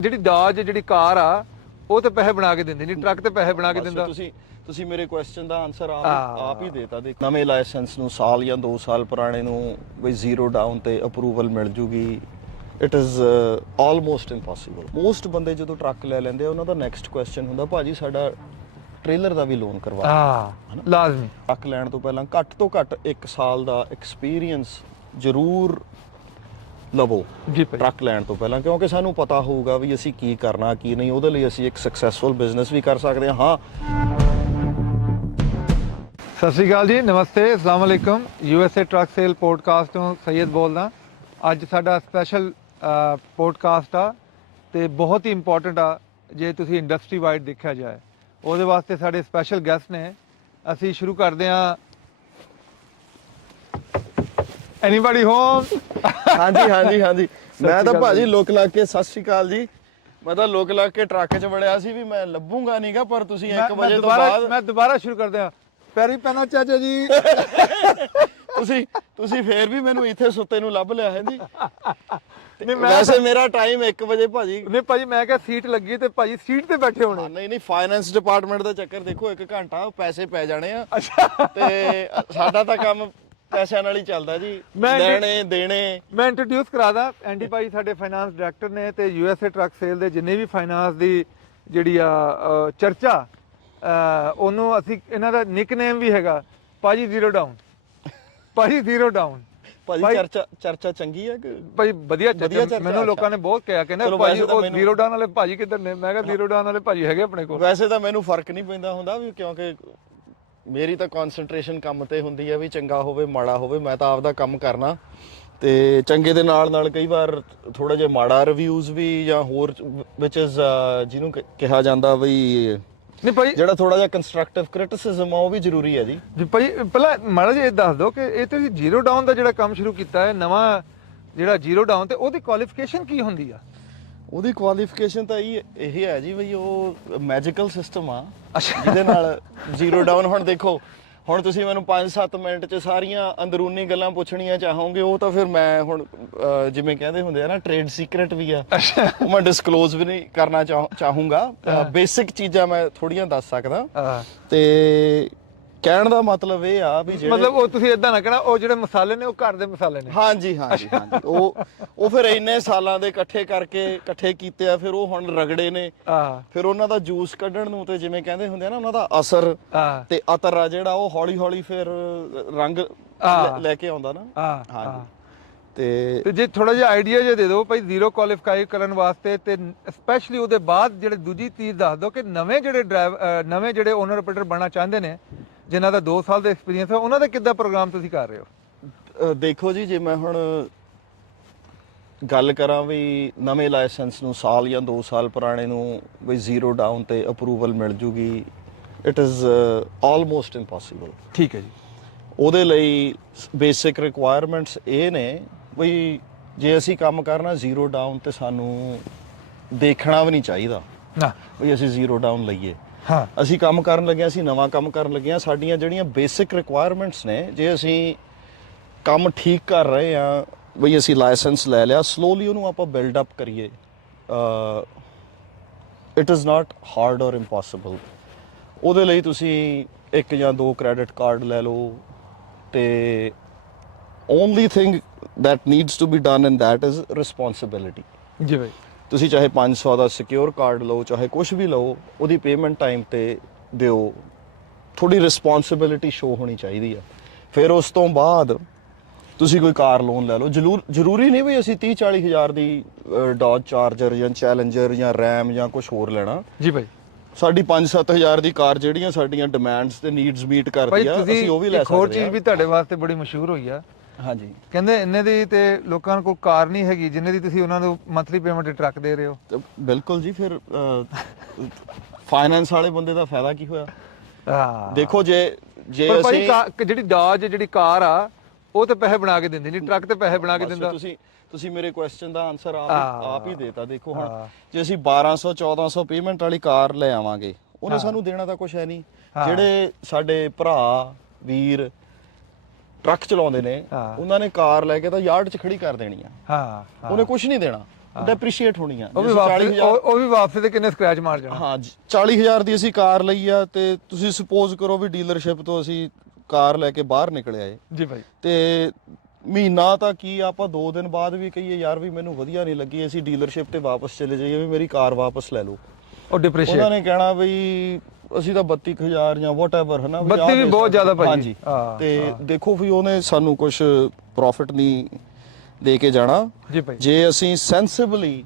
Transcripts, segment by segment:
ਜਿਹੜੀ ਦਾਜ ਜਿਹੜੀ ਕਾਰ ਆ ਉਹ ਤੇ ਪੈਸੇ ਬਣਾ ਕੇ ਦਿੰਦੀ ਨਹੀਂ, ਟਰੱਕ ਤੇ ਪੈਸੇ ਬਣਾ ਕੇ ਦਿੰਦਾ। ਤੁਸੀਂ ਮੇਰੇ ਕੁਐਸਚਨ ਦਾ ਆਨਸਰ ਆਪ ਹੀ ਦੇਤਾ। ਦੇਖ, ਨਵੇਂ ਲਾਇਸੈਂਸ ਨੂੰ ਸਾਲ ਜਾਂ 2 ਸਾਲ ਪੁਰਾਣੇ ਨੂੰ ਵੀ ਜ਼ੀਰੋ ਡਾਊਨ ਤੇ ਅਪਰੂਵਲ ਮਿਲ ਜੂਗੀ। It is almost impossible. Most ਬੰਦੇ ਜਦੋਂ ਟਰੱਕ ਲੈ ਲੈਂਦੇ ਆ ਉਹਨਾਂ ਦਾ ਨੈਕਸਟ ਕੁਐਸਚਨ ਹੁੰਦਾ, ਭਾਜੀ ਸਾਡਾ ਟ੍ਰੇਲਰ ਦਾ ਵੀ ਲੋਨ ਕਰਵਾ ਲਾਜ਼ਮੀ। ਟਰੱਕ ਲੈਣ ਤੋਂ ਪਹਿਲਾਂ ਘੱਟ ਤੋਂ ਘੱਟ 1 ਸਾਲ ਦਾ ਐਕਸਪੀਰੀਅੰਸ ਜ਼ਰੂਰ ਲਵੋ ਜੀ ਭਾਈ, ਟਰੱਕ ਲੈਣ ਤੋਂ ਪਹਿਲਾਂ, ਕਿਉਂਕਿ ਸਾਨੂੰ ਪਤਾ ਹੋਊਗਾ ਵੀ ਅਸੀਂ ਕੀ ਕਰਨਾ ਕੀ ਨਹੀਂ। ਉਹਦੇ ਲਈ ਅਸੀਂ ਇੱਕ ਸਕਸੈਸਫੁਲ ਬਿਜ਼ਨਸ ਵੀ ਕਰ ਸਕਦੇ ਹਾਂ। ਸਤਿ ਸ਼੍ਰੀ ਅਕਾਲ ਜੀ, ਨਮਸਤੇ, ਅਸਲਾਮ ਵਾਲੇਕਮ। USA ਟਰੱਕ ਸੇਲ ਪੋਡਕਾਸਟ ਤੋਂ ਸੈਯਦ ਬੋਲਦਾ। ਅੱਜ ਸਾਡਾ ਸਪੈਸ਼ਲ ਪੋਡਕਾਸਟ ਆ ਤੇ ਬਹੁਤ ਹੀ ਇੰਪੋਰਟੈਂਟ ਆ ਜੇ ਤੁਸੀਂ ਇੰਡਸਟਰੀ ਵਾਈਡ ਦੇਖਿਆ ਜਾਏ। ਉਹਦੇ ਵਾਸਤੇ ਸਾਡੇ ਸਪੈਸ਼ਲ ਗੈਸਟ ਨੇ। ਅਸੀਂ ਸ਼ੁਰੂ ਕਰਦੇ ਹਾਂ। Anybody home? ਹਾਂਜੀ ਮੈਂ ਤਾਂ ਭਾਜੀ ਲੁੱਕ ਲਾ ਕੇ, ਸਤਿ ਸ਼੍ਰੀ ਅਕਾਲ ਜੀ, ਮੈਂ ਤਾਂ ਲੁੱਕ ਲਾ ਕੇ ਟਰੱਕ 'ਚ ਵੜਿਆ ਸੀ ਵੀ ਮੈਂ ਲੱਭੂਗਾ ਨਹੀਂਗਾ, ਪਰ ਤੁਸੀਂ 1 ਵਜੇ ਤੋਂ ਬਾਅਦ ਮੈਂ ਦੁਬਾਰਾ ਸ਼ੁਰੂ ਕਰਦੇ ਹਾਂ। ਪੈਰੀ ਪੈਣਾ ਚਾਚਾ ਜੀ। ਤੁਸੀਂ ਫੇਰ ਵੀ ਮੈਨੂੰ ਇੱਥੇ ਸੁੱਤੇ ਨੂੰ ਲੱਭ ਲਿਆ ਹੈ ਜੀ। ਵੈਸੇ ਮੇਰਾ ਟਾਈਮ 1 ਵਜੇ ਭਾਜੀ। ਨਹੀਂ ਭਾਜੀ, ਮੈਂ ਕਿਹਾ ਸੀਟ ਲੱਗੀ ਤੇ ਭਾਜੀ ਸੀਟ ਤੇ ਬੈਠੇ ਹੋਣੇ। ਨਹੀਂ ਫਾਈਨੈਂਸ ਡਿਪਾਰਟਮੈਂਟ ਦਾ ਚੱਕਰ ਦੇਖੋ, 1 ਘੰਟਾ ਪੈਸੇ ਪੈ ਜਾਣੇ ਆ ਤੇ ਸਾਡਾ ਤਾਂ ਕੰਮ ਪੈਸਿਆਂ ਨਾਲ ਹੀ ਚੱਲਦਾ ਜੀ, ਲੈਣੇ ਦੇਣੇ। ਮੈਂ ਇੰਟਰੋਡਿਊਸ ਕਰਾਦਾ, ਐਂਡੀ ਭਾਈ ਸਾਡੇ ਫਾਈਨਾਂਸ ਡਾਇਰੈਕਟਰ ਨੇ ਤੇ USA ਟਰੱਕ ਸੇਲ ਦੇ ਜਿੰਨੇ ਵੀ ਫਾਈਨਾਂਸ ਦੀ ਜਿਹੜੀ ਆ ਚਰਚਾ, ਉਹਨੂੰ ਅਸੀਂ ਇਹਨਾਂ ਦਾ ਨਿਕਨੇਮ ਵੀ ਹੈਗਾ ਭਾਜੀ ਜ਼ੀਰੋ ਡਾਊਨ। ਭਾਜੀ ਜ਼ੀਰੋ ਡਾਊਨ। ਭਾਜੀ ਚਰਚਾ ਚੰਗੀ ਹੈ ਕਿ ਭਾਈ? ਵਧੀਆ ਚਰਚਾ। ਮੈਨੂੰ ਲੋਕਾਂ ਨੇ ਬਹੁਤ ਕਿਹਾ, ਕਹਿੰਦੇ ਭਾਜੀ ਉਹ ਜ਼ੀਰੋ ਡਾਊਨ ਵਾਲੇ ਭਾਜੀ ਕਿੱਧਰ ਨੇ? ਮੈਂ ਕਿਹਾ ਜ਼ੀਰੋ ਡਾਊਨ ਵਾਲੇ ਭਾਜੀ ਹੈਗੇ ਆਪਣੇ ਕੋਲ। ਵੈਸੇ ਤਾਂ ਮੈਨੂੰ ਫਰਕ ਨਹੀਂ ਪੈਂਦਾ ਹੁੰਦਾ ਵੀ, ਕਿਉਂਕਿ ਮੇਰੀ ਤਾਂ ਕਨਸੈਂਟਰੇਸ਼ਨ ਕੰਮ ਤੇ ਹੁੰਦੀ ਹੈ, ਵੀ ਚੰਗਾ ਹੋਵੇ ਮਾੜਾ ਹੋਵੇ, ਮੈਂ ਤਾਂ ਆਪਦਾ ਕੰਮ ਕਰਨਾ। ਤੇ ਚੰਗੇ ਦੇ ਨਾਲ ਕਈ ਵਾਰ ਥੋੜਾ ਜਿਹਾ ਮਾੜਾ ਰਿਵਿਊਜ਼ ਵੀ ਜਾਂ ਹੋਰ ਵਿਚ ਇਜ਼ ਜਿਹਨੂੰ ਕਿਹਾ ਜਾਂਦਾ ਵੀ ਨਹੀਂ ਭਾਈ, ਜਿਹੜਾ ਥੋੜਾ ਜਿਹਾ ਕੰਸਟਰਕਟਿਵ ਕ੍ਰਿਟਿਸਿਜ਼ਮ ਆ ਉਹ ਵੀ ਜ਼ਰੂਰੀ ਹੈ ਜੀ ਭਾਈ। ਪਹਿਲਾਂ ਮਾੜਾ ਜਿਹਾ ਇਹ ਦੱਸ ਦਿਓ ਕਿ ਇਹ ਤੁਸੀਂ ਜ਼ੀਰੋ ਡਾਊਨ ਦਾ ਜਿਹੜਾ ਕੰਮ ਸ਼ੁਰੂ ਕੀਤਾ ਹੈ, ਨਵਾਂ ਜਿਹੜਾ ਜ਼ੀਰੋ ਡਾਊਨ, ਤੇ ਉਹਦੀ ਕੁਆਲੀਫਿਕੇਸ਼ਨ ਕੀ ਹੁੰਦੀ ਆ? ਉਹਦੀ ਕੁਆਲੀਫਿਕੇਸ਼ਨ ਤਾਂ ਇਹ ਹੈ ਜੀ ਬਈ ਉਹ ਮੈਜੀਕਲ ਸਿਸਟਮ ਆ ਜਿਹਦੇ ਨਾਲ ਜ਼ੀਰੋ ਡਾਊਨ। ਹੁਣ ਦੇਖੋ, ਹੁਣ ਤੁਸੀਂ ਮੈਨੂੰ 5-7 ਮਿੰਟ 'ਚ ਸਾਰੀਆਂ ਅੰਦਰੂਨੀ ਗੱਲਾਂ ਪੁੱਛਣੀਆਂ ਚਾਹੋਗੇ, ਉਹ ਤਾਂ ਫਿਰ ਮੈਂ ਹੁਣ ਜਿਵੇਂ ਕਹਿੰਦੇ ਹੁੰਦੇ ਆ ਨਾ, ਟ੍ਰੇਡ ਸੀਕ੍ਰੇਟ ਵੀ ਆ, ਉਹ ਮੈਂ ਡਿਸਕਲੋਜ਼ ਵੀ ਨਹੀਂ ਕਰਨਾ ਚਾਹੂੰਗਾ। ਬੇਸਿਕ ਚੀਜ਼ਾਂ ਮੈਂ ਥੋੜੀਆਂ ਦੱਸ ਸਕਦਾ। ਤੇ ਕਹਿਣ ਦਾ ਮਤਲਬ ਇਹ ਆ ਵੀ ਮਤਲਬ ਉਹ ਤੁਸੀਂ ਇਦਾਂ ਨਾ ਕਹਿਣਾ ਉਹ ਜਿਹੜੇ ਮਸਾਲੇ ਨੇ ਉਹ ਘਰ ਦੇ ਮਸਾਲੇ ਨੇ। ਹਾਂਜੀ ਉਹ ਫਿਰ ਇੰਨੇ ਸਾਲਾਂ ਦੇ ਇਕੱਠੇ ਕੀਤੇ ਆ, ਫਿਰ ਉਹ ਹੁਣ ਰਗੜੇ ਨੇ, ਫਿਰ ਉਹਨਾਂ ਦਾ ਜੂਸ ਕੱਢਣ ਨੂੰ ਤੇ ਜਿਵੇਂ ਕਹਿੰਦੇ ਹੁੰਦੇ ਆ ਨਾ, ਉਹਨਾਂ ਦਾ ਅਸਰ ਤੇ ਅਤਰ ਆ ਜਿਹੜਾ, ਉਹ ਹੌਲੀ ਹੌਲੀ ਫਿਰ ਰੰਗ ਲੈ ਕੇ ਆਉਂਦਾ ਨਾ। ਹਾਂਜੀ। ਤੇ ਜੇ ਥੋੜਾ ਜਿਹਾ ਆਈਡੀਆ ਜੇ ਦੇ ਦਿਓ ਭਾਈ ਜ਼ੀਰੋ ਕੁਆਲੀਫਾਈ ਕਰਨ ਵਾਸਤੇ, ਤੇ ਸਪੈਸ਼ਲੀ ਉਹਦੇ ਬਾਅਦ ਜਿਹੜੇ ਦੂਜੀ ਚੀਜ਼ ਦੱਸ ਦਿਓ ਕਿ ਨਵੇਂ ਜਿਹੜੇ ਓਨਰ ਆਪਰੇਟਰ ਬਣਨਾ ਚਾਹੁੰਦੇ ਨੇ, ਜਿਨ੍ਹਾਂ ਦਾ 2 ਸਾਲ ਦਾ ਐਕਸਪੀਰੀਅੰਸ ਹੈ, ਉਹਨਾਂ ਦਾ ਕਿੱਦਾਂ ਪ੍ਰੋਗਰਾਮ ਤੁਸੀਂ ਕਰ ਰਹੇ ਹੋ? ਦੇਖੋ ਜੀ, ਜੇ ਮੈਂ ਹੁਣ ਗੱਲ ਕਰਾਂ ਵੀ ਨਵੇਂ ਲਾਇਸੈਂਸ ਨੂੰ ਸਾਲ ਜਾਂ 2 ਸਾਲ ਪੁਰਾਣੇ ਨੂੰ ਵੀ ਜ਼ੀਰੋ ਡਾਊਨ ਤੇ ਅਪਰੂਵਲ ਮਿਲ ਜੂਗੀ, ਇਟ ਇਜ਼ ਆਲਮੋਸਟ ਇੰਪੋਸੀਬਲ। ਠੀਕ ਹੈ ਜੀ। ਉਹਦੇ ਲਈ ਬੇਸਿਕ ਰਿਕੁਆਇਰਮੈਂਟਸ ਇਹ ਨੇ ਵੀ ਜੇ ਅਸੀਂ ਕੰਮ ਕਰਨਾ ਜ਼ੀਰੋ ਡਾਊਨ, ਤੇ ਸਾਨੂੰ ਦੇਖਣਾ ਵੀ ਨਹੀਂ ਚਾਹੀਦਾ ਨਾ ਵੀ ਅਸੀਂ ਜ਼ੀਰੋ ਡਾਊਨ ਲਈਏ। ਹਾਂ, ਅਸੀਂ ਕੰਮ ਕਰਨ ਲੱਗੇ, ਅਸੀਂ ਨਵਾਂ ਕੰਮ ਕਰਨ ਲੱਗੇ ਹਾਂ, ਸਾਡੀਆਂ ਜਿਹੜੀਆਂ ਬੇਸਿਕ ਰਿਕੁਆਇਰਮੈਂਟਸ ਨੇ, ਜੇ ਅਸੀਂ ਕੰਮ ਠੀਕ ਕਰ ਰਹੇ ਹਾਂ ਬਈ ਅਸੀਂ ਲਾਇਸੈਂਸ ਲੈ ਲਿਆ, ਸਲੋਲੀ ਉਹਨੂੰ ਆਪਾਂ ਬਿਲਡ ਅਪ ਕਰੀਏ, ਇਟ ਇਜ਼ ਨਾਟ ਹਾਰਡ ਔਰ ਇੰਪੋਸੀਬਲ। ਉਹਦੇ ਲਈ ਤੁਸੀਂ 1 ਜਾਂ 2 ਕ੍ਰੈਡਿਟ ਕਾਰਡ ਲੈ ਲਓ, ਤੇ only thing that needs to be done in that is responsibility। ਜੀ ਭਾਈ, ਤੁਸੀਂ ਚਾਹੇ 500 ਦਾ ਸਿਕਿਉਰ ਕਾਰਡ ਲਓ, ਚਾਹੇ ਕੁਝ ਵੀ ਲਓ, ਉਹਦੀ ਪੇਮੈਂਟ ਟਾਈਮ ਤੇ ਦਿਓ। ਥੋੜੀ ਰਿਸਪੌਂਸਿਬਿਲਿਟੀ ਸ਼ੋ ਹੋਣੀ ਚਾਹੀਦੀ ਆ। ਫਿਰ ਉਸ ਤੋਂ ਬਾਅਦ ਤੁਸੀਂ ਕੋਈ ਕਾਰ ਲੋਨ ਲੈ ਲਓ। ਜ਼ਰੂਰੀ ਨਹੀਂ ਵੀ ਅਸੀਂ 30-40 ਹਜ਼ਾਰ ਦੀ ਡੌਜ ਚਾਰਜਰ ਜਾਂ ਚੈਲੰਜਰ ਜਾਂ ਰੈਮ ਜਾਂ ਕੁਝ ਹੋਰ ਲੈਣਾ। ਜੀ ਭਾਈ, ਸਾਡੀ 5-7 ਹਜ਼ਾਰ ਦੀ ਕਾਰ ਜਿਹੜੀਆਂ ਸਾਡੀਆਂ ਡਿਮਾਂਡਸ ਤੇ ਨੀਡਸ ਮੀਟ ਕਰਦੀ ਆ, ਅਸੀਂ ਉਹ ਵੀ ਲੈ ਸਕਦੇ ਹਾਂ। ਇੱਕ ਹੋਰ ਚੀਜ਼ ਵੀ ਤੁਹਾਡੇ ਵਾਸਤੇ ਬੜੀ ਮਸ਼ਹੂਰ ਹੋਈ ਆ। ਹਾਂਜੀ, ਕਹਿੰਦੇ ਇੰਨੇ ਦੀ ਤੇ ਲੋਕਾਂ ਕੋਲ ਕਾਰ ਨਹੀਂ ਹੈਗੀ ਜਿੰਨੇ ਦੀ ਤੁਸੀਂ ਉਹਨਾਂ ਨੂੰ ਮੰਥਲੀ ਪੇਮੈਂਟ ਤੇ ਟਰੱਕ ਦੇ ਰਹੇ ਹੋ। ਬਿਲਕੁਲ ਜੀ। ਫਿਰ ਫਾਈਨੈਂਸ ਵਾਲੇ ਬੰਦੇ ਦਾ ਫਾਇਦਾ ਕੀ ਹੋਇਆ? ਦੇਖੋ, ਜੇ ਅਸੀਂ ਜਿਹੜੀ ਦਾਜ ਜਿਹੜੀ ਕਾਰ ਆ ਉਹ ਤੇ ਪੈਸੇ ਬਣਾ ਕੇ ਦਿੰਦੀ ਨਹੀਂ, ਟਰੱਕ ਤੇ ਪੈਸੇ ਬਣਾ ਕੇ ਦਿੰਦਾ। ਤੁਸੀਂ ਮੇਰੇ ਕੁਐਸਚਨ ਦਾ ਆਨਸਰ ਆਪ ਹੀ ਦੇਤਾ। ਦੇਖੋ, ਹੁਣ ਜੇ ਅਸੀਂ 1200-1400 ਪੇਮੈਂਟ ਵਾਲੀ ਕਾਰ ਲੈ ਆਵਾਂਗੇ, ਉਹਨੇ ਸਾਨੂੰ ਦੇਣਾ ਤਾਂ ਕੁਝ ਹੈ ਨਹੀਂ। ਜਿਹੜੇ ਸਾਡੇ ਭਰਾ ਵੀਰ ਟਰੱਕ ਚਲਾਉਂਦੇ ਨੇ, ਉਹਨਾਂ ਨੇ ਕਾਰ ਲੈ ਕੇ ਤਾਂ ਯਾਰਡ 'ਚ ਖੜੀ ਕਰ ਦੇਣੀ ਆ। ਉਹਨੇ ਕੁਝ ਨਹੀਂ ਦੇਣਾ। ਡੈਪਰੀਸ਼ੀਏਟ ਹੋਣੀ ਆ। ਉਹ ਵੀ ਵਾਪਸ ਤੇ ਕਿੰਨੇ ਸਕ੍ਰੈਚ ਮਾਰ ਜਾਣਾ। ਹਾਂ 40,000 ਦੀ ਅਸੀਂ ਕਾਰ ਲਈ ਆ ਤੇ ਤੁਸੀਂ ਸਪੋਜ਼ ਕਰੋ ਵੀ ਡੀਲਰਸ਼ਿਪ ਤੋਂ ਅਸੀਂ ਕਾਰ ਲੈ ਕੇ ਬਾਹਰ ਨਿਕਲੇ ਆਏ ਜੀ ਭਾਈ, ਤੇ ਮਹੀਨਾ ਤਾਂ ਕੀ ਆਪਾਂ 2 ਦਿਨ ਬਾਅਦ ਵੀ ਕਹੀਏ ਯਾਰ ਵੀ ਮੈਨੂੰ ਵਧੀਆ ਨਹੀਂ ਲੱਗੀ, ਅਸੀਂ ਡੀਲਰਸ਼ਿਪ ਤੇ ਵਾਪਸ ਚਲੇ ਜਾਈਏ ਵੀ ਮੇਰੀ ਕਾਰ ਵਾਪਸ ਲੈ ਲਓ, ਉਹ ਡਿਪਰੈਸ਼ਨ ਉਹਨਾਂ ਨੇ ਕਹਿਣਾ ਵੀ ਅਸੀਂ ਤਾਂ 32,000 ਜਾਂ ਵਾਟਐਵਰ ਹਨਾ 32 ਵੀ ਬਹੁਤ ਜ਼ਿਆਦਾ ਭਾਈ। ਹਾਂਜੀ ਤੇ ਦੇਖੋ ਵੀ ਉਹਨੇ ਸਾਨੂੰ ਕੁਝ ਪ੍ਰੋਫਿਟ ਨਹੀਂ ਦੇ ਕੇ ਜਾਣਾ। ਜੀ ਭਾਈ, ਜੇ ਅਸੀਂ ਸੈਂਸਿਬਲੀ